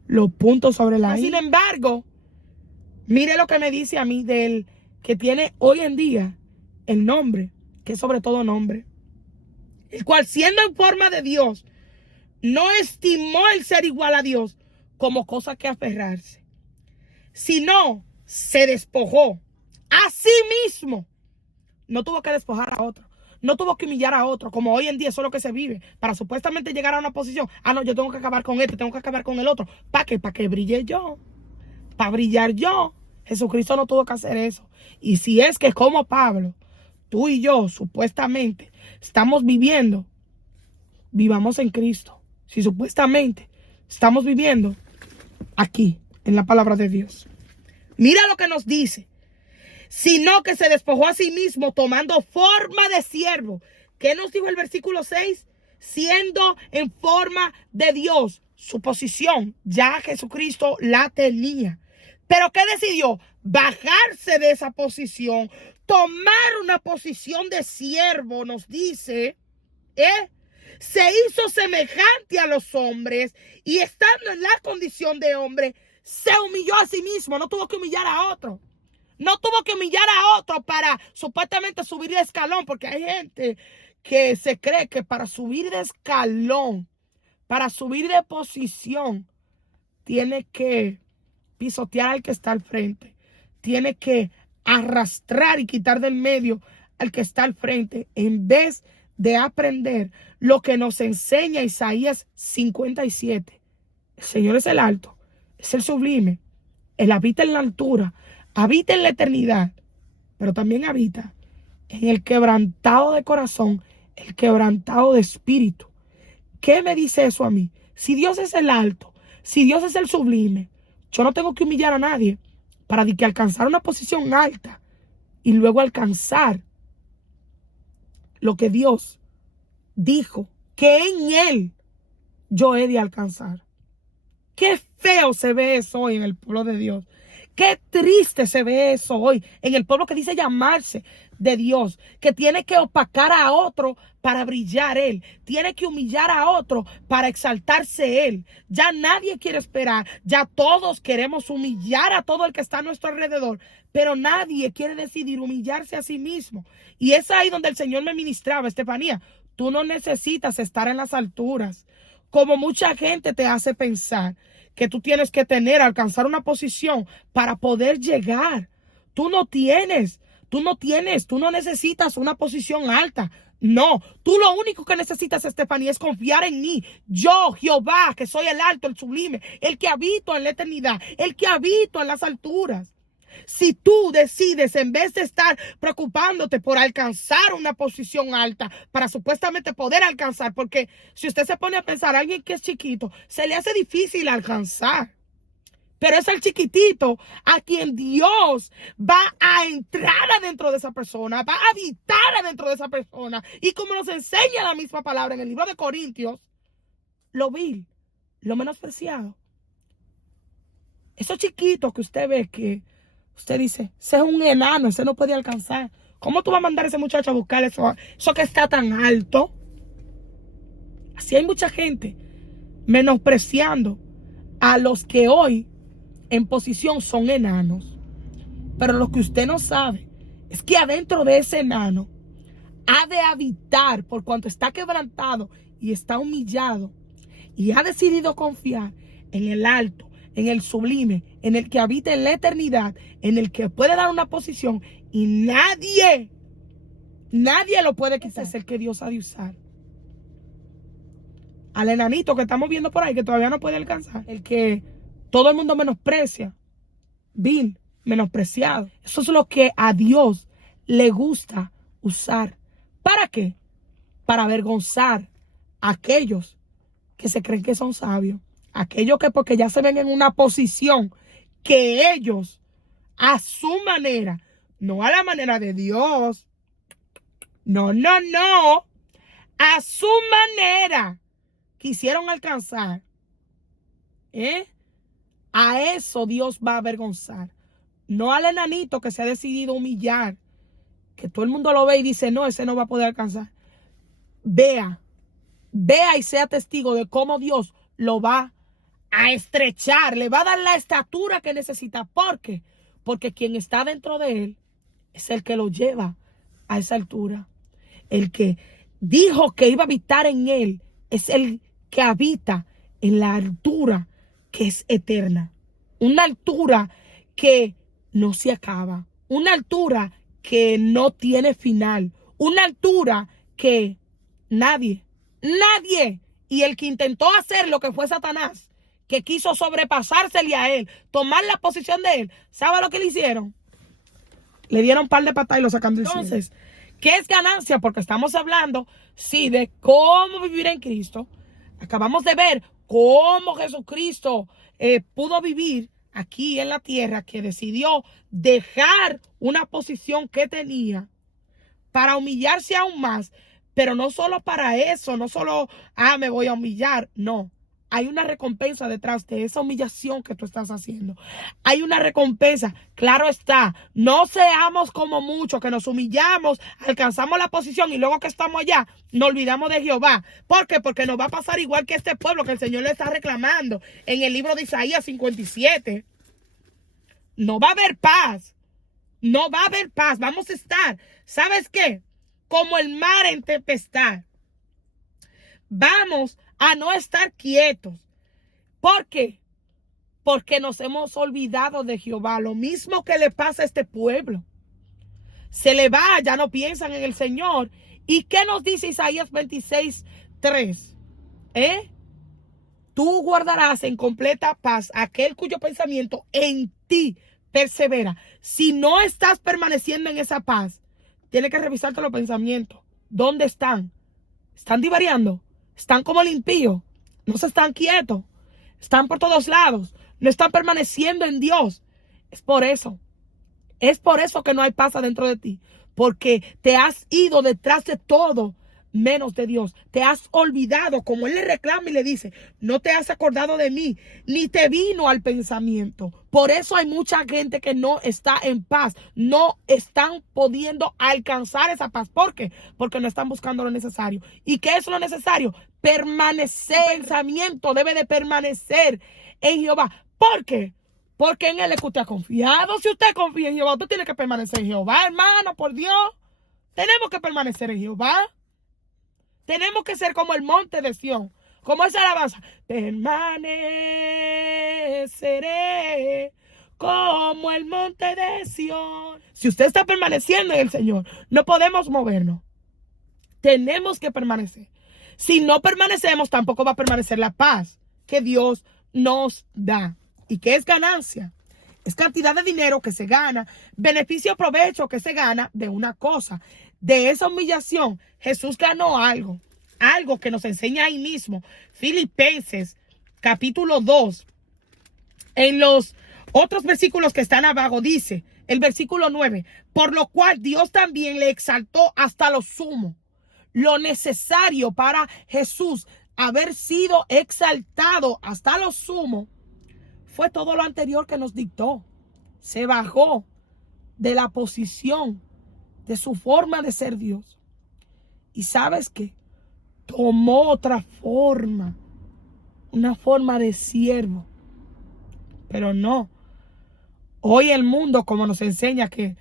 los puntos sobre la I. Sin embargo, mire lo que me dice a mí del que tiene hoy en día el nombre, que es sobre todo nombre, el cual siendo en forma de Dios, no estimó el ser igual a Dios como cosa que aferrarse, sino se despojó a sí mismo. No tuvo que despojar a otro, no tuvo que humillar a otro, como hoy en día eso es lo que se vive, para supuestamente llegar a una posición. No, yo tengo que acabar con este, tengo que acabar con el otro. ¿Para qué? Para que brille yo, para brillar yo. Jesucristo no tuvo que hacer eso. Y si es que como Pablo, tú y yo supuestamente estamos viviendo, vivamos en Cristo. Si supuestamente estamos viviendo aquí, en la palabra de Dios. Mira lo que nos dice. Sino que se despojó a sí mismo tomando forma de siervo. ¿Qué nos dijo el versículo 6? Siendo en forma de Dios. Su posición ya Jesucristo la tenía. ¿Pero qué decidió? Bajarse de esa posición. Tomar una posición de siervo, nos dice. Se hizo semejante a los hombres. Y estando en la condición de hombre, se humilló a sí mismo. No tuvo que humillar a otro. No tuvo que humillar a otro para supuestamente subir de escalón. Porque hay gente que se cree que para subir de escalón, para subir de posición, tiene que pisotear al que está al frente. Tiene que arrastrar y quitar del medio al que está al frente. En vez de aprender lo que nos enseña Isaías 57. El Señor es el alto, es el sublime. Él habita en la altura, habita en la eternidad, pero también habita en el quebrantado de corazón, el quebrantado de espíritu. ¿Qué me dice eso a mí? Si Dios es el alto, si Dios es el sublime, yo no tengo que humillar a nadie para que alcanzar una posición alta y luego alcanzar lo que Dios dijo que en Él yo he de alcanzar. Qué feo se ve eso hoy en el pueblo de Dios. Qué triste se ve eso hoy en el pueblo que dice llamarse de Dios, que tiene que opacar a otro para brillar Él, tiene que humillar a otro para exaltarse Él. Ya nadie quiere esperar, ya todos queremos humillar a todo el que está a nuestro alrededor, pero nadie quiere decidir humillarse a sí mismo. Y es ahí donde el Señor me ministraba, Estefanía. Tú no necesitas estar en las alturas, como mucha gente te hace pensar que tú tienes que alcanzar una posición para poder llegar. Tú no necesitas una posición alta. No, tú lo único que necesitas, Estefanía, es confiar en mí. Yo, Jehová, que soy el alto, el sublime, el que habito en la eternidad, el que habito en las alturas. Si tú decides, en vez de estar preocupándote por alcanzar una posición alta, para supuestamente poder alcanzar, porque si usted se pone a pensar, alguien que es chiquito, se le hace difícil alcanzar. Pero es el chiquitito a quien Dios va a entrar adentro de esa persona, va a habitar adentro de esa persona. Y como nos enseña la misma palabra en el libro de Corintios, lo vil, lo menospreciado. Esos chiquitos que usted ve que usted dice, ese es un enano, ese no puede alcanzar. ¿Cómo tú vas a mandar a ese muchacho a buscar eso que está tan alto? Así hay mucha gente menospreciando a los que hoy en posición son enanos. Pero lo que usted no sabe es que adentro de ese enano ha de habitar, por cuanto está quebrantado y está humillado, y ha decidido confiar en el alto, en el sublime, en el que habita en la eternidad, en el que puede dar una posición, y nadie lo puede quitar. Es el que Dios ha de usar. Al enanito que estamos viendo por ahí, que todavía no puede alcanzar, el que todo el mundo menosprecia, vil, menospreciado. Eso es lo que a Dios le gusta usar. ¿Para qué? Para avergonzar a aquellos que se creen que son sabios. Aquellos que porque ya se ven en una posición que ellos, a su manera, no a la manera de Dios, no, a su manera, quisieron alcanzar. A eso Dios va a avergonzar. No al enanito que se ha decidido humillar, que todo el mundo lo ve y dice, no, ese no va a poder alcanzar. Vea y sea testigo de cómo Dios lo va a estrechar, le va a dar la estatura que necesita. ¿Por qué? Porque quien está dentro de él es el que lo lleva a esa altura. El que dijo que iba a habitar en él es el que habita en la altura que es eterna. Una altura que no se acaba. Una altura que no tiene final. Una altura que nadie, y el que intentó hacer lo que fue Satanás, que quiso sobrepasársele a él, tomar la posición de él, ¿sabe lo que le hicieron? Le dieron un par de patadas y lo sacan del cielo. Entonces, ¿qué es ganancia? Porque estamos hablando, sí, de cómo vivir en Cristo. Acabamos de ver cómo Jesucristo pudo vivir aquí en la tierra, que decidió dejar una posición que tenía para humillarse aún más. Pero no solo para eso, no solo, me voy a humillar, no. Hay una recompensa detrás de esa humillación que tú estás haciendo. Hay una recompensa, claro está. No seamos como muchos que nos humillamos, alcanzamos la posición y luego que estamos allá, nos olvidamos de Jehová. ¿Por qué? Porque nos va a pasar igual que este pueblo que el Señor le está reclamando en el libro de Isaías 57. No va a haber paz. No va a haber paz. Vamos a estar, ¿sabes qué? Como el mar en tempestad. Vamos a no estar quietos. ¿Por qué? Porque nos hemos olvidado de Jehová. Lo mismo que le pasa a este pueblo. Se le va, ya no piensan en el Señor. ¿Y qué nos dice Isaías 26:3? Tú guardarás en completa paz aquel cuyo pensamiento en ti persevera. Si no estás permaneciendo en esa paz, tienes que revisarte los pensamientos. ¿Dónde están? ¿Están divariando? ¿Están como el impío? ¿No se están quietos? ¿Están por todos lados? ¿No están permaneciendo en Dios? Es por eso. Es por eso que no hay paz adentro de ti. Porque te has ido detrás de todo menos de Dios. Te has olvidado, como Él le reclama y le dice, no te has acordado de mí, ni te vino al pensamiento. Por eso hay mucha gente que no está en paz. No están pudiendo alcanzar esa paz. ¿Por qué? Porque no están buscando lo necesario. ¿Y qué es lo necesario? Permanecer. El pensamiento debe de permanecer en Jehová. ¿Por qué? Porque en Él es que usted ha confiado. Si usted confía en Jehová, usted tiene que permanecer en Jehová, hermano, por Dios. Tenemos que permanecer en Jehová. Tenemos que ser como el monte de Sión. Como esa alabanza. Permaneceré como el monte de Sión. Si usted está permaneciendo en el Señor, no podemos movernos. Tenemos que permanecer. Si no permanecemos, tampoco va a permanecer la paz que Dios nos da. ¿Y qué es ganancia? Es cantidad de dinero que se gana, beneficio o provecho que se gana de una cosa. De esa humillación, Jesús ganó algo que nos enseña ahí mismo. Filipenses, capítulo 2, en los otros versículos que están abajo, dice, el versículo 9, por lo cual Dios también le exaltó hasta lo sumo. Lo necesario para Jesús haber sido exaltado hasta lo sumo fue todo lo anterior que nos dictó. Se bajó de la posición de su forma de ser Dios. ¿Y sabes qué? Tomó otra forma, una forma de siervo. Pero no. Hoy el mundo, como nos enseña que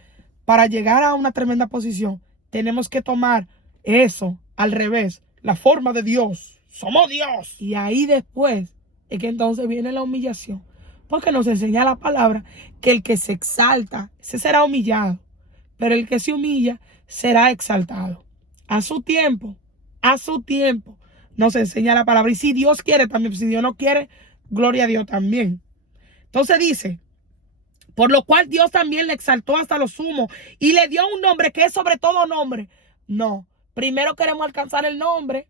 para llegar a una tremenda posición, tenemos que tomar eso al revés, la forma de Dios. Somos Dios. Y ahí después es que entonces viene la humillación. Porque nos enseña la palabra que el que se exalta, ese será humillado. Pero el que se humilla será exaltado. A su tiempo nos enseña la palabra. Y si Dios quiere también, si Dios no quiere, gloria a Dios también. Entonces dice, por lo cual Dios también le exaltó hasta lo sumo y le dio un nombre que es sobre todo nombre. No, primero queremos alcanzar el nombre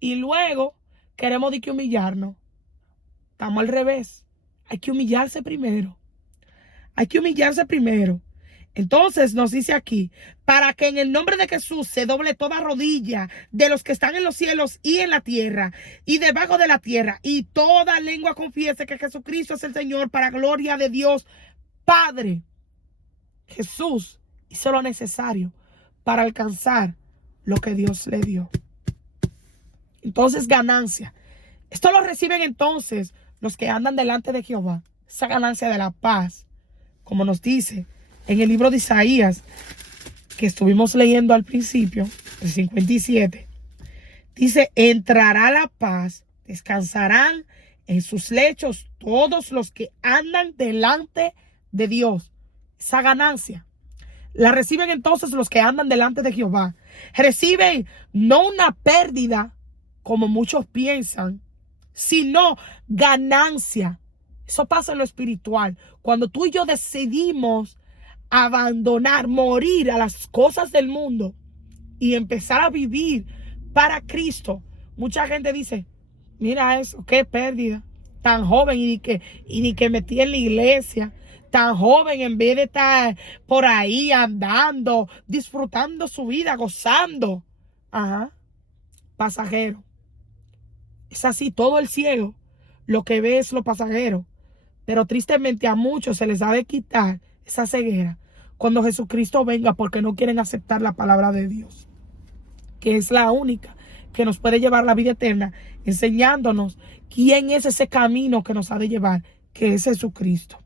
y luego queremos de que humillarnos. Estamos al revés. Hay que humillarse primero. Hay que humillarse primero. Entonces nos dice aquí, para que en el nombre de Jesús se doble toda rodilla de los que están en los cielos y en la tierra y debajo de la tierra, y toda lengua confiese que Jesucristo es el Señor, para gloria de Dios Padre. Jesús hizo lo necesario para alcanzar lo que Dios le dio. Entonces, ganancia. Esto lo reciben entonces los que andan delante de Jehová. Esa ganancia de la paz, como nos dice en el libro de Isaías, que estuvimos leyendo al principio, el 57, dice, entrará la paz, descansarán en sus lechos todos los que andan delante de Dios. Esa ganancia la reciben entonces los que andan delante de Jehová. Reciben no una pérdida, como muchos piensan, sino ganancia. Eso pasa en lo espiritual. Cuando tú y yo decidimos abandonar, morir a las cosas del mundo y empezar a vivir para Cristo, mucha gente dice, mira eso, qué pérdida, tan joven y ni que metí en la iglesia, tan joven en vez de estar por ahí andando, disfrutando su vida, gozando. Ajá, pasajero. Es así, todo el ciego lo que ve es lo pasajero. Pero tristemente a muchos se les ha de quitar esa ceguera cuando Jesucristo venga, porque no quieren aceptar la palabra de Dios, que es la única que nos puede llevar la vida eterna, enseñándonos quién es ese camino que nos ha de llevar, que es Jesucristo.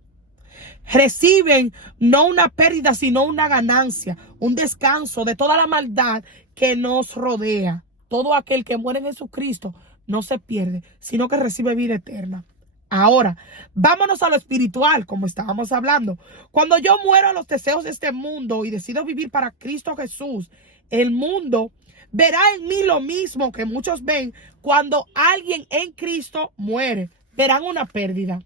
Reciben no una pérdida, sino una ganancia, un descanso de toda la maldad que nos rodea. Todo aquel que muere en Jesucristo no se pierde, sino que recibe vida eterna. Ahora, vámonos a lo espiritual, como estábamos hablando. Cuando yo muero a los deseos de este mundo y decido vivir para Cristo Jesús, el mundo verá en mí lo mismo que muchos ven cuando alguien en Cristo muere. Verán una pérdida.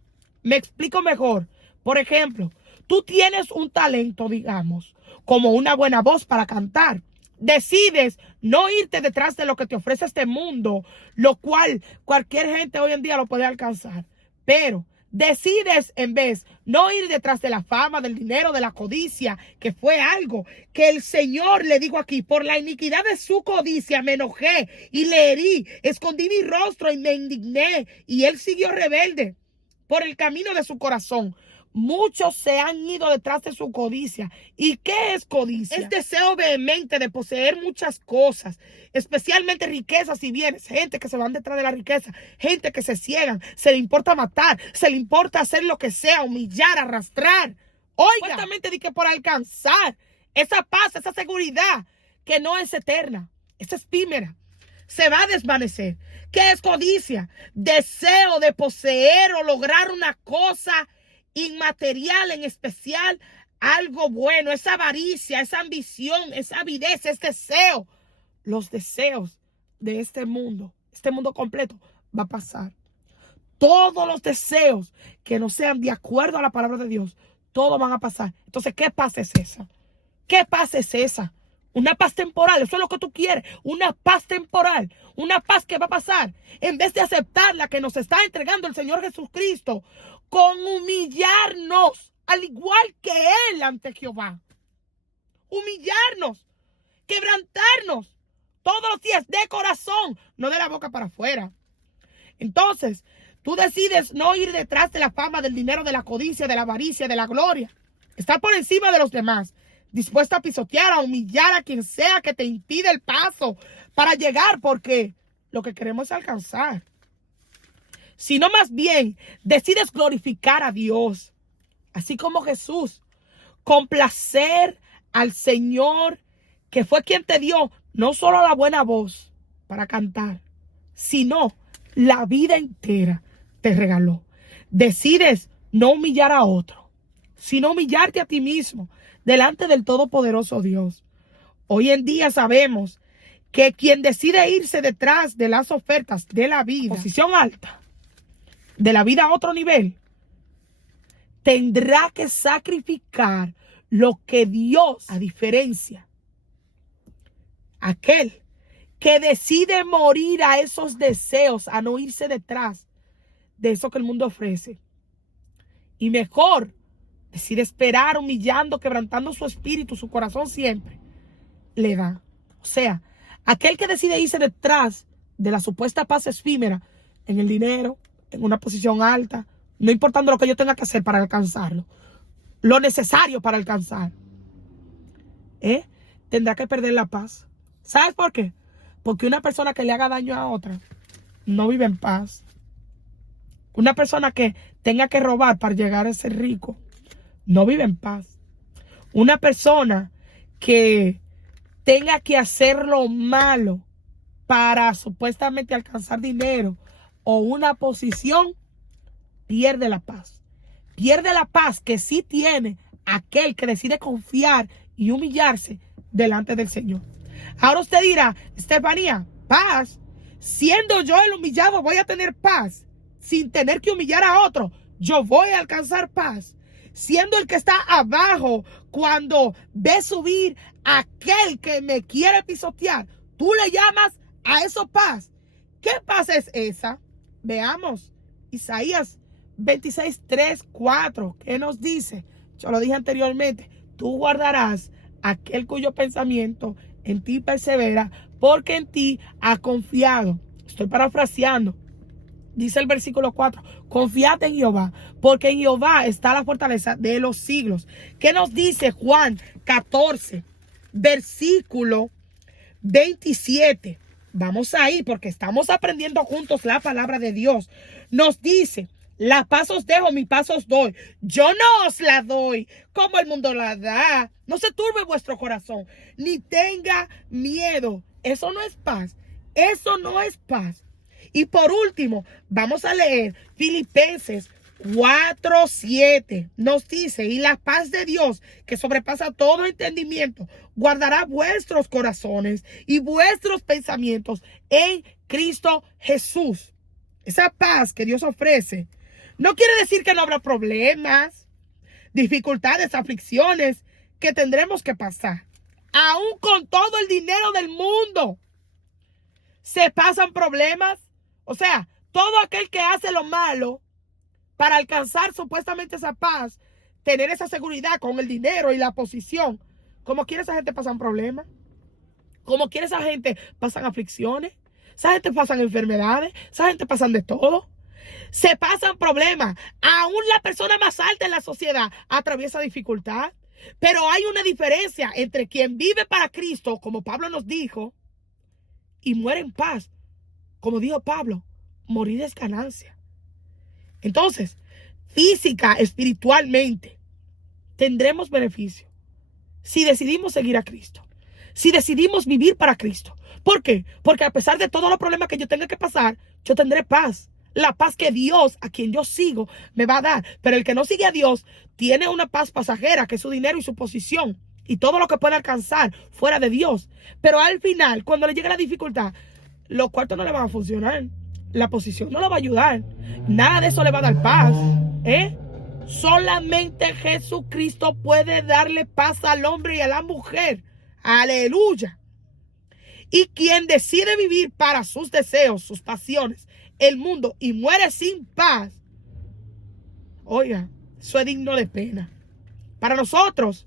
Me explico mejor. Por ejemplo, tú tienes un talento, digamos, como una buena voz para cantar. Decides no irte detrás de lo que te ofrece este mundo, lo cual cualquier gente hoy en día lo puede alcanzar. Pero decides en vez no ir detrás de la fama, del dinero, de la codicia, que fue algo que el Señor le dijo aquí, por la iniquidad de su codicia me enojé y le herí, escondí mi rostro y me indigné, y él siguió rebelde por el camino de su corazón. Muchos se han ido detrás de su codicia. ¿Y qué es codicia? Es deseo vehemente de poseer muchas cosas, especialmente riquezas y bienes. Gente que se van detrás de la riqueza, gente que se ciegan, se le importa matar, se le importa hacer lo que sea, humillar, arrastrar. Oiga, supuestamente di que por alcanzar esa paz, esa seguridad que no es eterna, es efímera, se va a desvanecer. ¿Qué es codicia? Deseo de poseer o lograr una cosa inmaterial, en especial algo bueno, esa avaricia, esa ambición, esa avidez, ese deseo. Los deseos de este mundo completo va a pasar. Todos los deseos que no sean de acuerdo a la palabra de Dios todo van a pasar. Entonces, ¿qué paz es esa? ¿Qué paz es esa? Una paz temporal, eso es lo que tú quieres. Una paz temporal, una paz que va a pasar. En vez de aceptar la que nos está entregando el Señor Jesucristo, con humillarnos, al igual que Él ante Jehová. Humillarnos, quebrantarnos todos los días de corazón, no de la boca para afuera. Entonces, tú decides no ir detrás de la fama, del dinero, de la codicia, de la avaricia, de la gloria. Estar por encima de los demás, dispuesto a pisotear, a humillar a quien sea que te impide el paso para llegar, porque lo que queremos es alcanzar. Sino más bien, decides glorificar a Dios, así como Jesús, complacer al Señor, que fue quien te dio no solo la buena voz para cantar, sino la vida entera te regaló. Decides no humillar a otro, sino humillarte a ti mismo delante del todopoderoso Dios. Hoy en día sabemos que quien decide irse detrás de las ofertas de la vida, posición alta, de la vida a otro nivel, tendrá que sacrificar lo que Dios, a diferencia, aquel que decide morir a esos deseos, a no irse detrás de eso que el mundo ofrece. Y mejor, decide esperar humillando, quebrantando su espíritu, su corazón siempre, le da. O sea, aquel que decide irse detrás de la supuesta paz efímera en el dinero, en una posición alta, no importando lo que yo tenga que hacer para alcanzarlo, lo necesario para alcanzar, tendrá que perder la paz. ¿Sabes por qué? Porque una persona que le haga daño a otra no vive en paz. Una persona que tenga que robar para llegar a ser rico no vive en paz. Una persona que tenga que hacer lo malo para supuestamente alcanzar dinero o una posición, pierde la paz. Pierde la paz que sí tiene aquel que decide confiar y humillarse delante del Señor. Ahora usted dirá, Estefanía, paz. Siendo yo el humillado, voy a tener paz. Sin tener que humillar a otro, yo voy a alcanzar paz. Siendo el que está abajo, cuando ve subir a aquel que me quiere pisotear, tú le llamas a eso paz. ¿Qué paz es esa? Veamos Isaías 26, 3, 4. ¿Qué nos dice? Yo lo dije anteriormente. Tú guardarás aquel cuyo pensamiento en ti persevera, porque en ti ha confiado. Estoy parafraseando. Dice el versículo 4, confiad en Jehová, porque en Jehová está la fortaleza de los siglos. ¿Qué nos dice Juan 14, versículo 27? Vamos ahí porque estamos aprendiendo juntos la palabra de Dios. Nos dice, la paz os dejo, mi paz os doy. Yo no os la doy como el mundo la da. No se turbe vuestro corazón, ni tenga miedo. Eso no es paz. Eso no es paz. Y por último, vamos a leer Filipenses 4:7. Nos dice, y la paz de Dios, que sobrepasa todo entendimiento, guardará vuestros corazones y vuestros pensamientos en Cristo Jesús. Esa paz que Dios ofrece no quiere decir que no habrá problemas, dificultades, aflicciones que tendremos que pasar. Aún con todo el dinero del mundo, se pasan problemas. O sea, todo aquel que hace lo malo para alcanzar supuestamente esa paz, tener esa seguridad con el dinero y la posición, ¿cómo quiere esa gente pasar problemas? ¿Cómo quiere esa gente pasan aflicciones? Esa gente pasan enfermedades, esa gente pasan de todo. Se pasan problemas. Aún la persona más alta en la sociedad atraviesa dificultad. Pero hay una diferencia entre quien vive para Cristo, como Pablo nos dijo, y muere en paz. Como dijo Pablo, morir es ganancia. Entonces, física, espiritualmente, tendremos beneficio si decidimos seguir a Cristo. Si decidimos vivir para Cristo. ¿Por qué? Porque a pesar de todos los problemas que yo tenga que pasar, yo tendré paz. La paz que Dios, a quien yo sigo, me va a dar. Pero el que no sigue a Dios tiene una paz pasajera, que es su dinero y su posición. Y todo lo que puede alcanzar fuera de Dios. Pero al final, cuando le llegue la dificultad, los cuartos no le van a funcionar. La posición no le va a ayudar. Nada de eso le va a dar paz. Solamente Jesucristo puede darle paz al hombre y a la mujer. Aleluya. Y quien decide vivir para sus deseos, sus pasiones, el mundo y muere sin paz, oiga, eso es digno de pena. Para nosotros,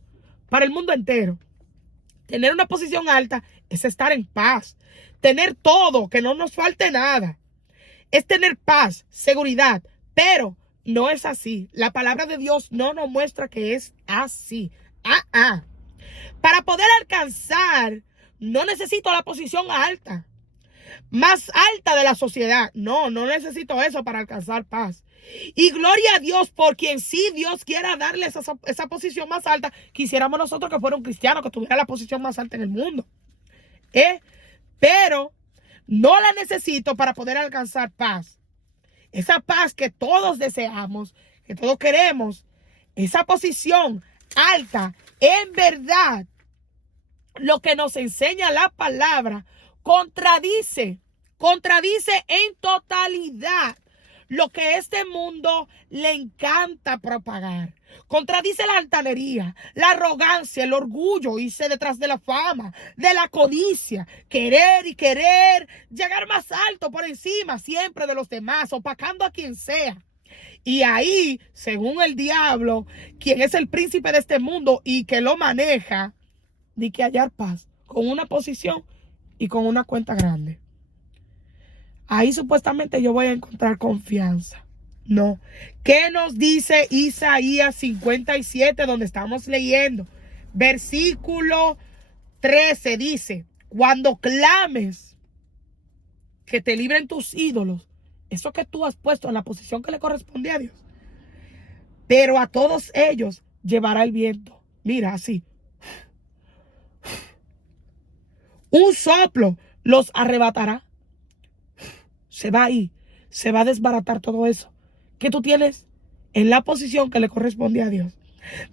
para el mundo entero, tener una posición alta es estar en paz. Tener todo, que no nos falte nada. Es tener paz, seguridad, pero no es así. La palabra de Dios no nos muestra que es así. Para poder alcanzar, no necesito la posición alta, más alta de la sociedad. No necesito eso para alcanzar paz. Y gloria a Dios por quien sí Dios quiera darle esa posición más alta. Quisiéramos nosotros que fuera un cristiano, que tuviera la posición más alta en el mundo. Pero no la necesito para poder alcanzar paz. Esa paz que todos deseamos, que todos queremos, esa posición alta, en verdad, lo que nos enseña la palabra, contradice en totalidad lo que este mundo le encanta propagar. Contradice la altanería, la arrogancia, el orgullo, irse detrás de la fama, de la codicia, querer llegar más alto por encima siempre de los demás, opacando a quien sea. Y ahí, según el diablo, quien es el príncipe de este mundo y que lo maneja, ni que hallar paz con una posición y con una cuenta grande. Ahí supuestamente yo voy a encontrar confianza. No. ¿Qué nos dice Isaías 57, donde estamos leyendo? Versículo 13 dice: cuando clames que te libren tus ídolos, eso que tú has puesto en la posición que le corresponde a Dios, pero a todos ellos llevará el viento. Mira, así. Un soplo los arrebatará. Se va ahí, se va a desbaratar todo eso que tú tienes en la posición que le corresponde a Dios.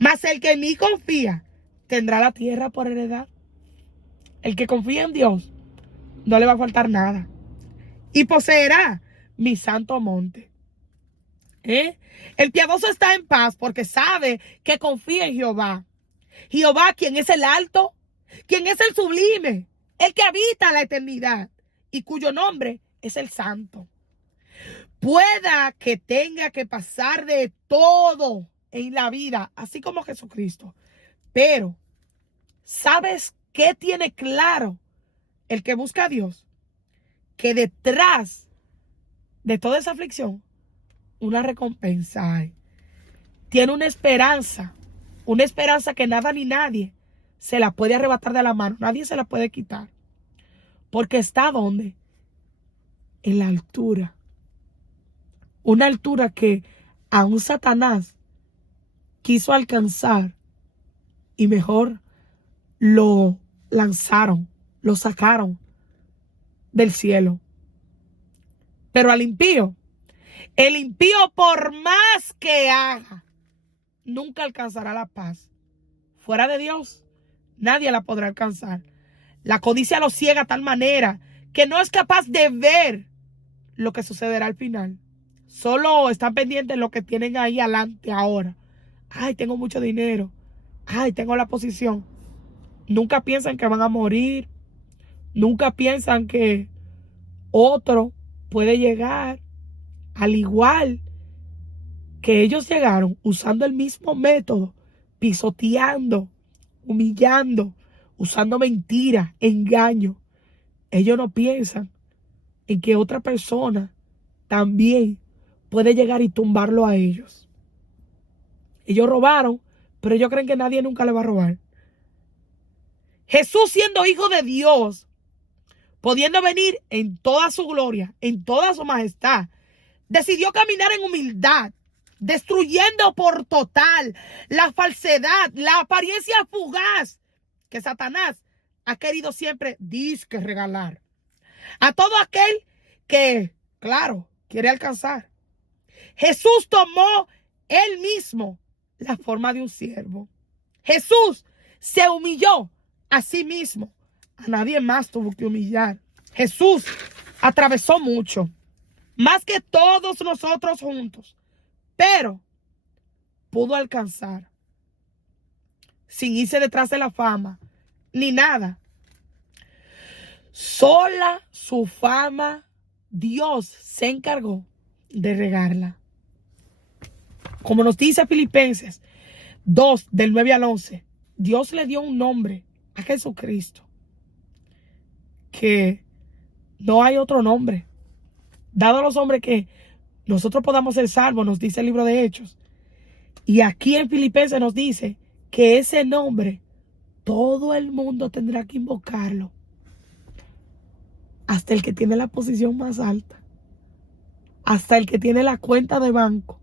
Mas el que en mí confía tendrá la tierra por heredad. El que confía en Dios no le va a faltar nada. Y poseerá mi santo monte. El piadoso está en paz porque sabe que confía en Jehová. Jehová, quien es el alto, quien es el sublime, el que habita la eternidad y cuyo nombre es el santo. Pueda que tenga que pasar de todo en la vida, así como Jesucristo. Pero, ¿sabes qué tiene claro el que busca a Dios? Que detrás de toda esa aflicción, una recompensa hay. Tiene una esperanza que nada ni nadie se la puede arrebatar de la mano. Nadie se la puede quitar. Porque está ¿dónde? En la altura. Una altura que aún Satanás quiso alcanzar y mejor lo lanzaron, lo sacaron del cielo. Pero al impío, el impío por más que haga, nunca alcanzará la paz. Fuera de Dios, nadie la podrá alcanzar. La codicia lo ciega a tal manera que no es capaz de ver lo que sucederá al final. Solo están pendientes de lo que tienen ahí adelante ahora. Ay, tengo mucho dinero. Ay, tengo la posición. Nunca piensan que van a morir. Nunca piensan que otro puede llegar al igual que ellos llegaron, usando el mismo método, pisoteando, humillando, usando mentiras, engaño. Ellos no piensan en que otra persona también puede llegar y tumbarlo a ellos. Ellos robaron, pero ellos creen que nadie nunca le va a robar. Jesús, siendo hijo de Dios, pudiendo venir en toda su gloria, en toda su majestad, decidió caminar en humildad, destruyendo por total la falsedad, la apariencia fugaz que Satanás ha querido siempre disque regalar a todo aquel que, claro, quiere alcanzar. Jesús tomó él mismo la forma de un siervo. Jesús se humilló a sí mismo. A nadie más tuvo que humillar. Jesús atravesó mucho, más que todos nosotros juntos. Pero pudo alcanzar sin irse detrás de la fama ni nada. Sola su fama, Dios se encargó de regarla. Como nos dice Filipenses 2, del 9 al 11, Dios le dio un nombre a Jesucristo, que no hay otro nombre dado a los hombres que nosotros podamos ser salvos, nos dice el libro de Hechos. Y aquí en Filipenses nos dice que ese nombre todo el mundo tendrá que invocarlo, hasta el que tiene la posición más alta, hasta el que tiene la cuenta de banco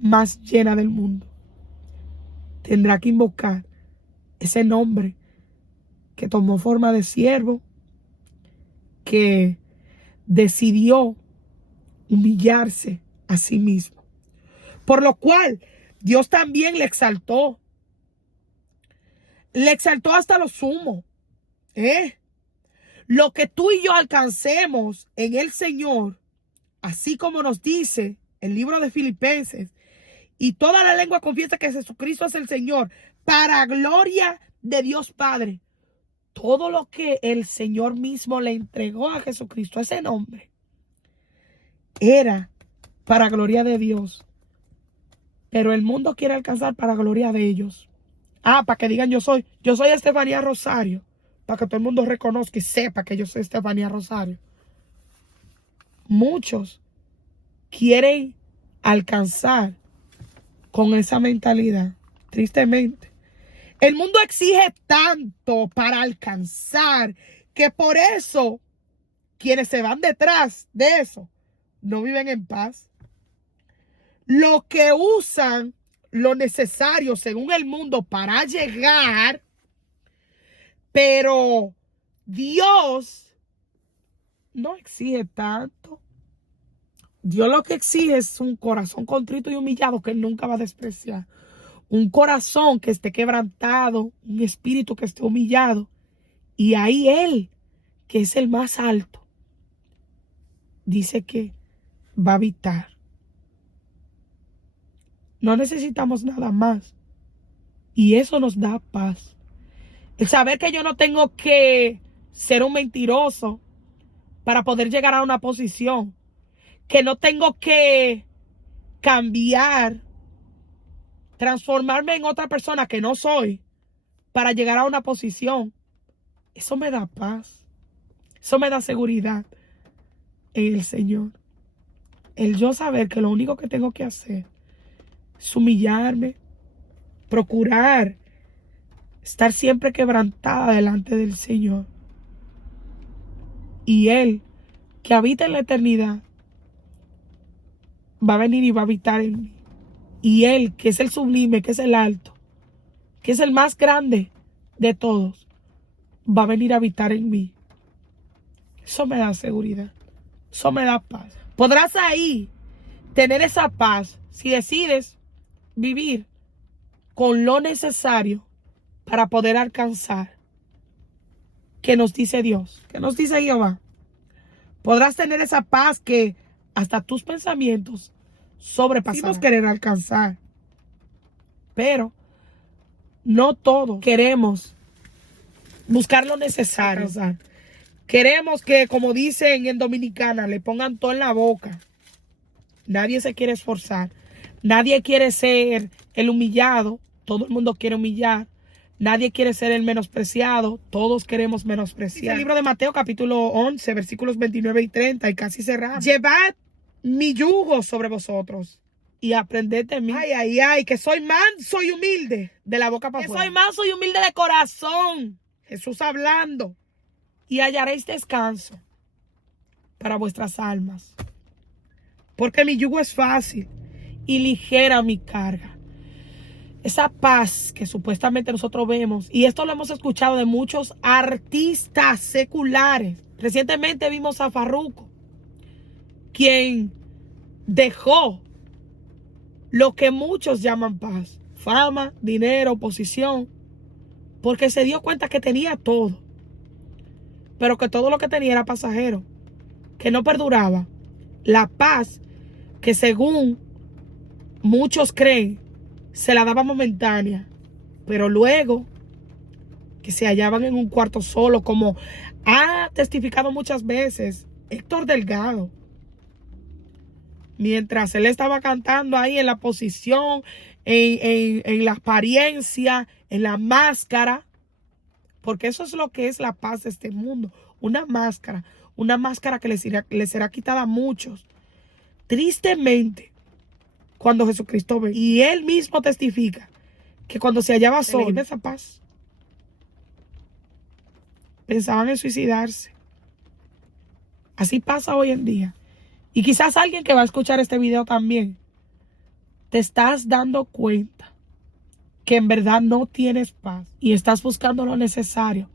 más llena del mundo, tendrá que invocar ese nombre que tomó forma de siervo, que decidió humillarse a sí mismo, por lo cual Dios también le exaltó hasta lo sumo. Lo que tú y yo alcancemos en el Señor, así como nos dice el libro de Filipenses, y toda la lengua confiesa que Jesucristo es el Señor, para gloria de Dios Padre. Todo lo que el Señor mismo le entregó a Jesucristo, ese nombre, era para gloria de Dios. Pero el mundo quiere alcanzar para gloria de ellos. Para que digan yo soy Estefanía Rosario. Para que todo el mundo reconozca y sepa que yo soy Estefanía Rosario. Muchos quieren alcanzar con esa mentalidad, tristemente. El mundo exige tanto para alcanzar que por eso quienes se van detrás de eso no viven en paz. Lo que usan lo necesario según el mundo para llegar, pero Dios no exige tanto. Dios lo que exige es un corazón contrito y humillado que Él nunca va a despreciar. Un corazón que esté quebrantado, un espíritu que esté humillado. Y ahí Él, que es el más alto, dice que va a habitar. No necesitamos nada más. Y eso nos da paz. El saber que yo no tengo que ser un mentiroso para poder llegar a una posición. Que no tengo que cambiar, transformarme en otra persona que no soy para llegar a una posición. Eso me da paz. Eso me da seguridad en el Señor. El yo saber que lo único que tengo que hacer es humillarme, procurar estar siempre quebrantada delante del Señor. Y Él, que habita en la eternidad, va a venir y va a habitar en mí. Y Él, que es el sublime, que es el alto, que es el más grande de todos, va a venir a habitar en mí. Eso me da seguridad. Eso me da paz. Podrás ahí tener esa paz si decides vivir con lo necesario para poder alcanzar. ¿Qué nos dice Dios? ¿Qué nos dice Jehová? Podrás tener esa paz que hasta tus pensamientos sobrepasamos querer alcanzar. Pero no todos queremos buscar lo necesario. Queremos que, como dicen en Dominicana, le pongan todo en la boca. Nadie se quiere esforzar. Nadie quiere ser el humillado. Todo el mundo quiere humillar. Nadie quiere ser el menospreciado. Todos queremos menospreciar. El libro de Mateo capítulo 11, versículos 29 y 30, y casi cerramos. Llevad mi yugo sobre vosotros y aprended de mí. Que soy manso y humilde de la boca para afuera. Que soy manso y humilde de corazón. Jesús hablando. Y hallaréis descanso para vuestras almas. Porque mi yugo es fácil y ligera mi carga. Esa paz que supuestamente nosotros vemos, y esto lo hemos escuchado de muchos artistas seculares. Recientemente vimos a Farruko, quien dejó lo que muchos llaman paz, fama, dinero, posición, porque se dio cuenta que tenía todo, pero que todo lo que tenía era pasajero, que no perduraba. La paz que según muchos creen se la daba momentánea, pero luego que se hallaban en un cuarto solo, como ha testificado muchas veces Héctor Delgado, mientras él estaba cantando ahí en la posición, en la apariencia, en la máscara, porque eso es lo que es la paz de este mundo, una máscara que les será quitada a muchos. Tristemente, cuando Jesucristo ve, y él mismo testifica que cuando se hallaba solo en esa paz, pensaban en suicidarse. Así pasa hoy en día. Y quizás alguien que va a escuchar este video también, te estás dando cuenta que en verdad no tienes paz y estás buscando lo necesario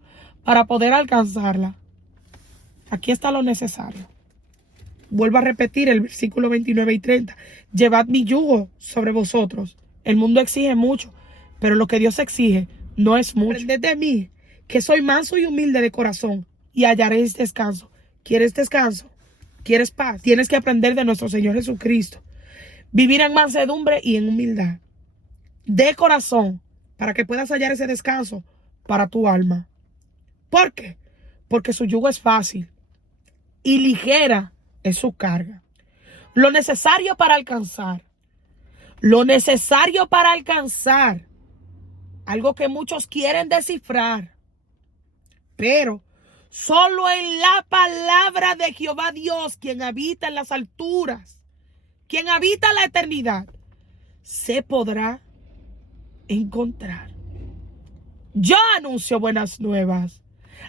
para poder alcanzarla. Aquí está lo necesario. Vuelvo a repetir el versículo 29 y 30. Llevad mi yugo sobre vosotros. El mundo exige mucho, pero lo que Dios exige no es mucho. Aprended de mí, que soy manso y humilde de corazón, y hallaréis descanso. ¿Quieres descanso? ¿Quieres paz? Tienes que aprender de nuestro Señor Jesucristo. Vivir en mansedumbre y en humildad de corazón, para que puedas hallar ese descanso para tu alma. ¿Por qué? Porque su yugo es fácil y ligera es su carga. Lo necesario para alcanzar. Algo que muchos quieren descifrar. Pero solo en la palabra de Jehová Dios, quien habita en las alturas, quien habita en la eternidad, se podrá encontrar. Yo anuncio buenas nuevas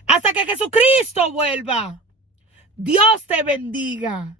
hasta que Jesucristo vuelva. Dios te bendiga.